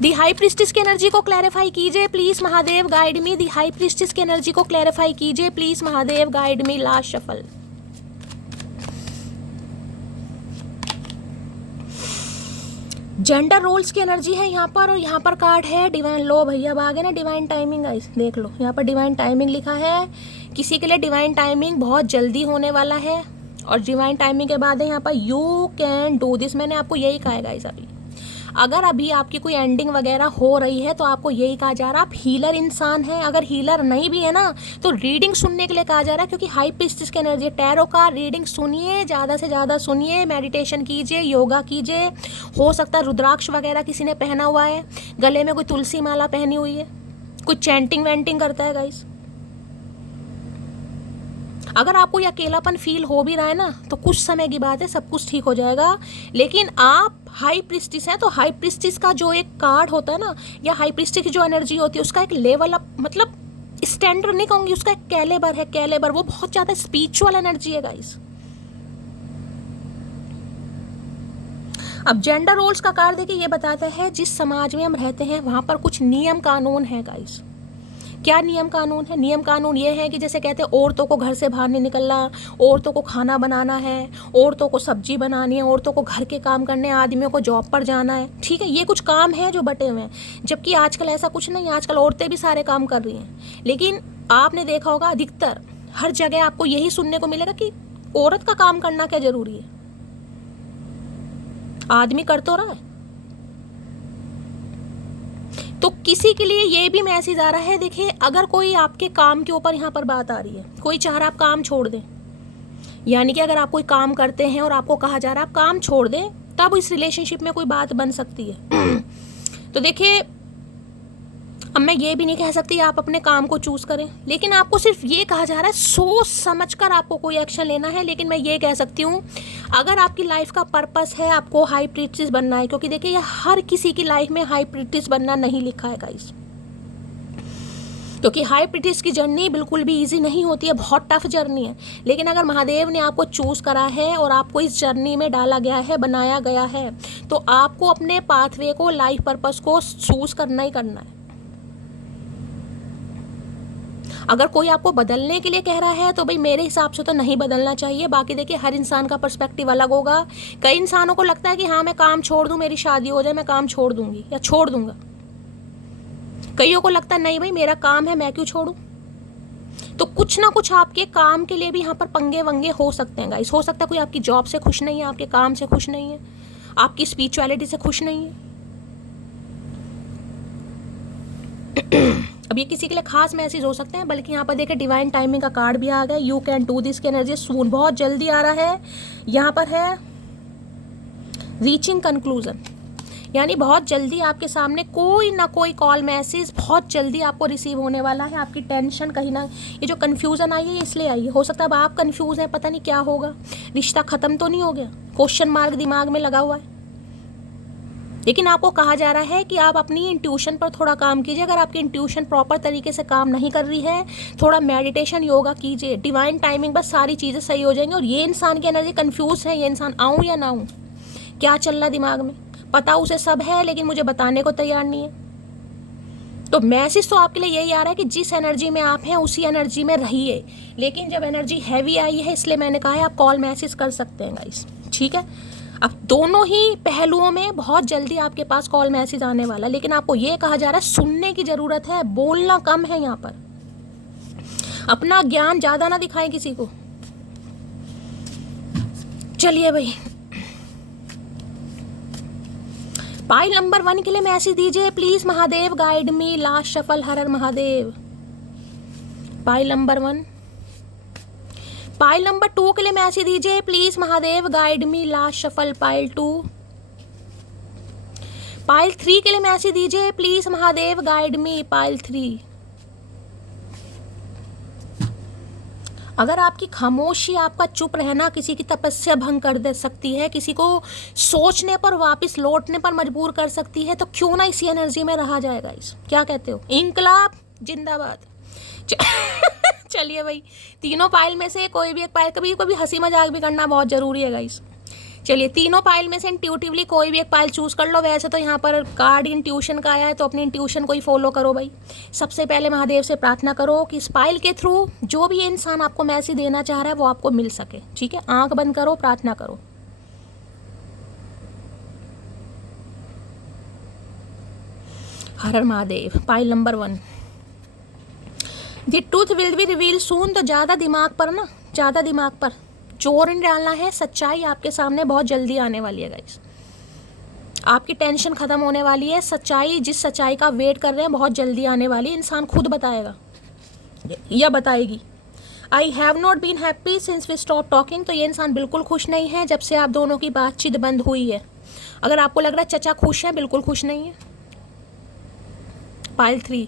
दी हाई प्रिस्टिस की एनर्जी को क्लैरिफाई कीजिए please Mahadev, guide me. The high priestess की एनर्जी को क्लैरिफाई कीजिए please Mahadev, guide me. Last shuffle. Gender roles की एनर्जी है यहाँ पर, और यहाँ पर कार्ड है डिवाइन। लो भैया, अब आगे ना डिवाइन टाइमिंग गाइस, देख लो यहाँ पर डिवाइन टाइमिंग लिखा है। किसी के लिए डिवाइन टाइमिंग बहुत जल्दी होने वाला है, और डिवाइन टाइमिंग के बाद है यहाँ पर यू कैन डू दिस। मैंने आपको यही कहा है गाइस, अभी अगर अभी आपकी कोई एंडिंग वगैरह हो रही है तो आपको यही कहा जा रहा है, आप हीलर इंसान हैं। अगर हीलर नहीं भी है ना तो रीडिंग सुनने के लिए कहा जा रहा है, क्योंकि हाई प्रिस्टिस की एनर्जी, टैरो का रीडिंग सुनिए, ज़्यादा से ज़्यादा सुनिए, मेडिटेशन कीजिए, योगा कीजिए। हो सकता है रुद्राक्ष वगैरह किसी ने पहना हुआ है, गले में कोई तुलसी माला पहनी हुई है, कोई चैंटिंग वैंटिंग करता है गाइस। अगर आपको ये अकेलापन फील हो भी रहा है ना तो कुछ समय की बात है, सब कुछ ठीक हो जाएगा। लेकिन आप हाई प्रिस्टिस हैं, तो हाई प्रिस्टिस का जो एक कार्ड होता है ना, या हाई प्रिस्टिस की जो एनर्जी होती है उसका एक लेवल अप, मतलब स्टैंडर्ड नहीं कहूँगी, उसका एक कैलेबर है, कैलेबर। वो बहुत ज़्यादा स्पिरिचुअल एनर्जी है गाइस। अब जेंडर रोल्स का कार्ड देखिए, ये बताता है जिस समाज में हम रहते हैं वहाँ पर कुछ नियम कानून है गाइस। क्या नियम कानून है? नियम कानून ये है कि जैसे कहते हैं औरतों को घर से बाहर नहीं निकलना, औरतों को खाना बनाना है, औरतों को सब्जी बनानी है, औरतों को घर के काम करने हैं, आदमियों को जॉब पर जाना है। ठीक है, ये कुछ काम है जो बटे हुए हैं, जबकि आजकल ऐसा कुछ नहीं है। आजकल औरतें भी सारे काम कर रही हैं। लेकिन आपने देखा होगा अधिकतर हर जगह आपको यही सुनने को मिलेगा कि औरत का काम करना क्या जरूरी है, आदमी कर तो रहा है। तो किसी के लिए ये भी मैसेज आ रहा है, देखिए अगर कोई आपके काम के ऊपर यहाँ पर बात आ रही है, कोई चाह रहा आप काम छोड़ दें, यानी कि अगर आप कोई काम करते हैं और आपको कहा जा रहा है आप काम छोड़ दें, तब इस रिलेशनशिप में कोई बात बन सकती है। तो देखिए, अब मैं ये भी नहीं कह सकती आप अपने काम को चूज करें, लेकिन आपको सिर्फ ये कहा जा रहा है सोच समझकर आपको कोई एक्शन लेना है। लेकिन मैं ये कह सकती हूँ, अगर आपकी लाइफ का पर्पस है आपको हाई प्रिस्टिस बनना है, क्योंकि देखिए ये हर किसी की लाइफ में हाई प्रिस्टिस बनना नहीं लिखा है गाइस, क्योंकि हाई प्रिस्टिस की जर्नी बिल्कुल भी इजी नहीं होती है, बहुत टफ जर्नी है। लेकिन अगर महादेव ने आपको चूज करा है और आपको इस जर्नी में डाला गया है, बनाया गया है, तो आपको अपने पाथवे को, लाइफ पर्पस को चूज करना ही करना है। अगर कोई आपको बदलने के लिए कह रहा है तो भाई मेरे हिसाब से तो नहीं बदलना चाहिए। बाकी देखिए हर इंसान का पर्सपेक्टिव अलग होगा। कई इंसानों को लगता है कि हाँ मैं काम छोड़ दूं, मेरी शादी हो जाए, मैं काम छोड़ दूंगी या छोड़ दूंगा। कईयों को लगता है नहीं भाई मेरा काम है, मैं क्यों छोड़ूं। तो कुछ ना कुछ आपके काम के लिए भी यहाँ पर पंगे वंगे हो सकते हैं गाइस। हो सकता है कोई आपकी जॉब से खुश नहीं है, आपके काम से खुश नहीं है, आपकी स्पिरिचुअलिटी से खुश नहीं है। अब ये किसी के लिए खास मैसेज हो सकते हैं। बल्कि यहाँ पर देखिए डिवाइन टाइमिंग का कार्ड भी आ गया, यू कैन डू दिस की एनर्जी सून, बहुत जल्दी आ रहा है। यहाँ पर है रीचिंग कंक्लूजन, यानी बहुत जल्दी आपके सामने कोई ना कोई कॉल मैसेज बहुत जल्दी आपको रिसीव होने वाला है। आपकी टेंशन कहीं ना, ये जो कन्फ्यूज़न आई है ये इसलिए आई है, हो सकता है अब आप कन्फ्यूज़ हैं, पता नहीं क्या होगा, रिश्ता ख़त्म तो नहीं हो गया, क्वेश्चन मार्क दिमाग में लगा हुआ है। लेकिन आपको कहा जा रहा है कि आप अपनी इंट्यूशन पर थोड़ा काम कीजिए। अगर आपकी इंट्यूशन प्रॉपर तरीके से काम नहीं कर रही है, थोड़ा मेडिटेशन योगा कीजिए, डिवाइन टाइमिंग, बस सारी चीज़ें सही हो जाएंगी। और ये इंसान की एनर्जी कंफ्यूज है, ये इंसान आऊँ या ना आऊँ, क्या चल रहा है दिमाग में, पता उसे सब है लेकिन मुझे बताने को तैयार नहीं है। तो मैसेज तो आपके लिए यही आ रहा है कि जिस एनर्जी में आप हैं उसी एनर्जी में रहिए। लेकिन जब एनर्जी हैवी आई है इसलिए मैंने कहा है आप कॉल मैसेज कर सकते हैं गाइस, ठीक है। अब दोनों ही पहलुओं में बहुत जल्दी आपके पास कॉल मैसेज आने वाला है। लेकिन आपको ये कहा जा रहा है सुनने की ज़रूरत है, बोलना कम है यहाँ पर, अपना ज्ञान ज़्यादा ना दिखाएं किसी को। चलिए भाई, पाइल नंबर 1 के लिए मैसेज दीजिए please Mahadev, guide me. Last shuffle, हर हर Mahadev. Pile number 1। Pile number 2 के लिए मैसेज दीजिए please Mahadev, guide me. Last shuffle, pile 2। Pile 3 के लिए मैसेज दीजिए please Mahadev, guide me pile 3। अगर आपकी खामोशी, आपका चुप रहना किसी की तपस्या भंग कर दे सकती है, किसी को सोचने पर वापस लौटने पर मजबूर कर सकती है, तो क्यों ना इसी एनर्जी में रहा जाएगा। इस क्या कहते हो, इंकलाब जिंदाबाद। चलिए भाई, तीनों पाइल में से कोई भी एक पाइल, कभी कभी हंसी मजाक भी करना बहुत जरूरी है गाइस। चलिए, तीनों पाइल में से इंट्यूटिवली कोई भी एक पाइल चूज कर लो। वैसे तो यहाँ पर कार्ड इंट्यूशन का आया है, तो अपनी इंट्यूशन को ही फॉलो करो भाई। सबसे पहले महादेव से प्रार्थना करो कि इस पाइल के थ्रू जो भी इंसान आपको मैसेज देना चाह रहा है वो आपको मिल सके। ठीक है, आंख बंद करो, प्रार्थना करो। हर हर Mahadev. Pile number 1, the truth will be reveal soon. तो ज़्यादा दिमाग पर जोर नहीं डालना है। सच्चाई आपके सामने बहुत जल्दी आने वाली है गाइस। आपकी टेंशन खत्म होने वाली है। सच्चाई, जिस सच्चाई का वेट कर रहे हैं, बहुत जल्दी आने वाली। इंसान खुद बताएगा या बताएगी। I have not been happy since we stop talking. तो ये इंसान बिल्कुल खुश नहीं है जब से आप दोनों की बातचीत बंद हुई है। अगर आपको लग रहा है चचा खुश है, बिल्कुल खुश नहीं है। पाइल 3,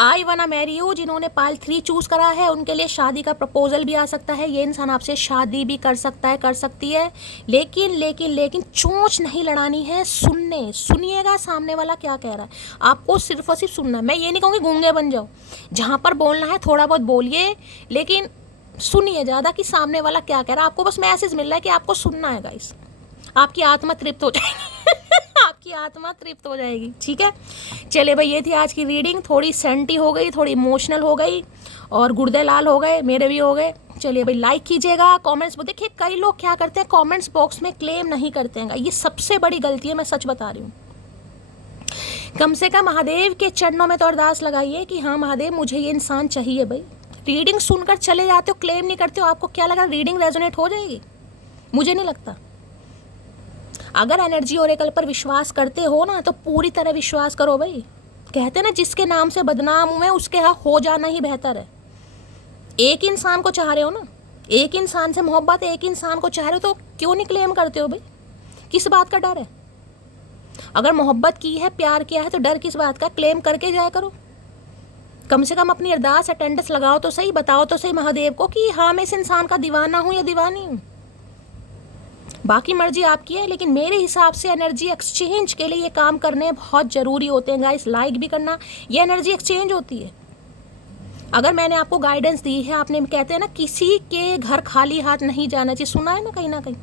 आई वाना मैरी यू। जिन्होंने पाइल 3 चूज करा है उनके लिए शादी का प्रपोजल भी आ सकता है। ये इंसान आपसे शादी भी कर सकता है, कर सकती है। लेकिन चोंच नहीं लड़ानी है। सुनिएगा सामने वाला क्या कह रहा है। आपको सिर्फ और सिर्फ सुनना है। मैं ये नहीं कहूँगी गूंगे बन जाओ। जहाँ पर बोलना है थोड़ा बहुत बोलिए, लेकिन सुनिए ज़्यादा कि सामने वाला क्या कह रहा है। आपको बस मैसेज मिल रहा है कि आपको सुनना है गाइस। आपकी आत्मा तृप्त हो जाएगी। आपकी आत्मा तृप्त हो जाएगी। ठीक है, चलिए भाई, ये थी आज की रीडिंग। थोड़ी सेंटी हो गई, थोड़ी इमोशनल हो गई, और गुर्दे लाल हो गए, मेरे भी हो गए। चलिए भाई, लाइक कीजिएगा, कमेंट्स। देखिए, कई लोग क्या करते हैं, कमेंट्स बॉक्स में क्लेम नहीं करते हैं। ये सबसे बड़ी गलती है, मैं सच बता रही हूँ। कम से कम महादेव के चरणों में तो अरदास लगाइए कि हाँ महादेव, मुझे ये इंसान चाहिए। भाई, रीडिंग सुनकर चले जाते हो, क्लेम नहीं करते हो। आपको क्या लगा रीडिंग रेजोनेट हो जाएगी? मुझे नहीं लगता। अगर एनर्जी ओरेकल पर विश्वास करते हो ना, तो पूरी तरह विश्वास करो भाई। कहते हैं ना, जिसके नाम से बदनाम हुए उसके यहाँ हो जाना ही बेहतर है। एक इंसान को चाह रहे हो ना, एक इंसान से मोहब्बत, एक इंसान को चाह रहे हो, तो क्यों नहीं क्लेम करते हो भाई? किस बात का डर है? अगर मोहब्बत की है, प्यार किया है, तो डर किस बात का? क्लेम करके जाया करो। कम से कम अपनी अरदास अटेंडेंस लगाओ तो सही, बताओ तो सही महादेव को कि हाँ, मैं इस इंसान का दीवाना हूँ या दीवानी हूँ। बाकी मर्जी आपकी है, लेकिन मेरे हिसाब से एनर्जी एक्सचेंज के लिए ये काम करने बहुत ज़रूरी होते हैं गाइस। लाइक भी करना, ये एनर्जी एक्सचेंज होती है। अगर मैंने आपको गाइडेंस दी है, आपने, कहते हैं ना, किसी के घर खाली हाथ नहीं जाना चाहिए। सुना है ना कहीं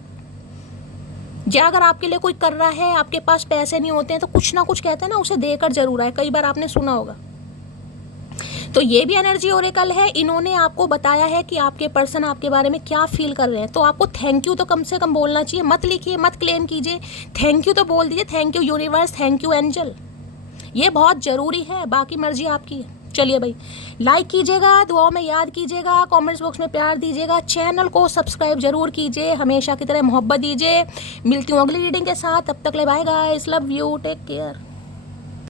या अगर आपके लिए कोई कर रहा है, आपके पास पैसे नहीं होते हैं, तो कुछ ना कुछ, कहते हैं ना, उसे देकर जरूर आए। कई बार आपने सुना होगा। तो ये भी एनर्जी ओरेकल है। इन्होंने आपको बताया है कि आपके पर्सन आपके बारे में क्या फील कर रहे हैं। तो आपको थैंक यू तो कम से कम बोलना चाहिए। मत लिखिए, मत क्लेम कीजिए, थैंक यू तो बोल दीजिए। Thank you universe, thank you angel. ये बहुत ज़रूरी है। बाकी मर्जी आपकी है। चलिए भाई, लाइक कीजिएगा, दुआओं में याद कीजिएगा, कमेंट्स बॉक्स में प्यार दीजिएगा, चैनल को सब्सक्राइब जरूर कीजिए, हमेशा की तरह मोहब्बत दीजिए। मिलती हूँ अगली रीडिंग के साथ। तब तक ले bye guys, love you, take care.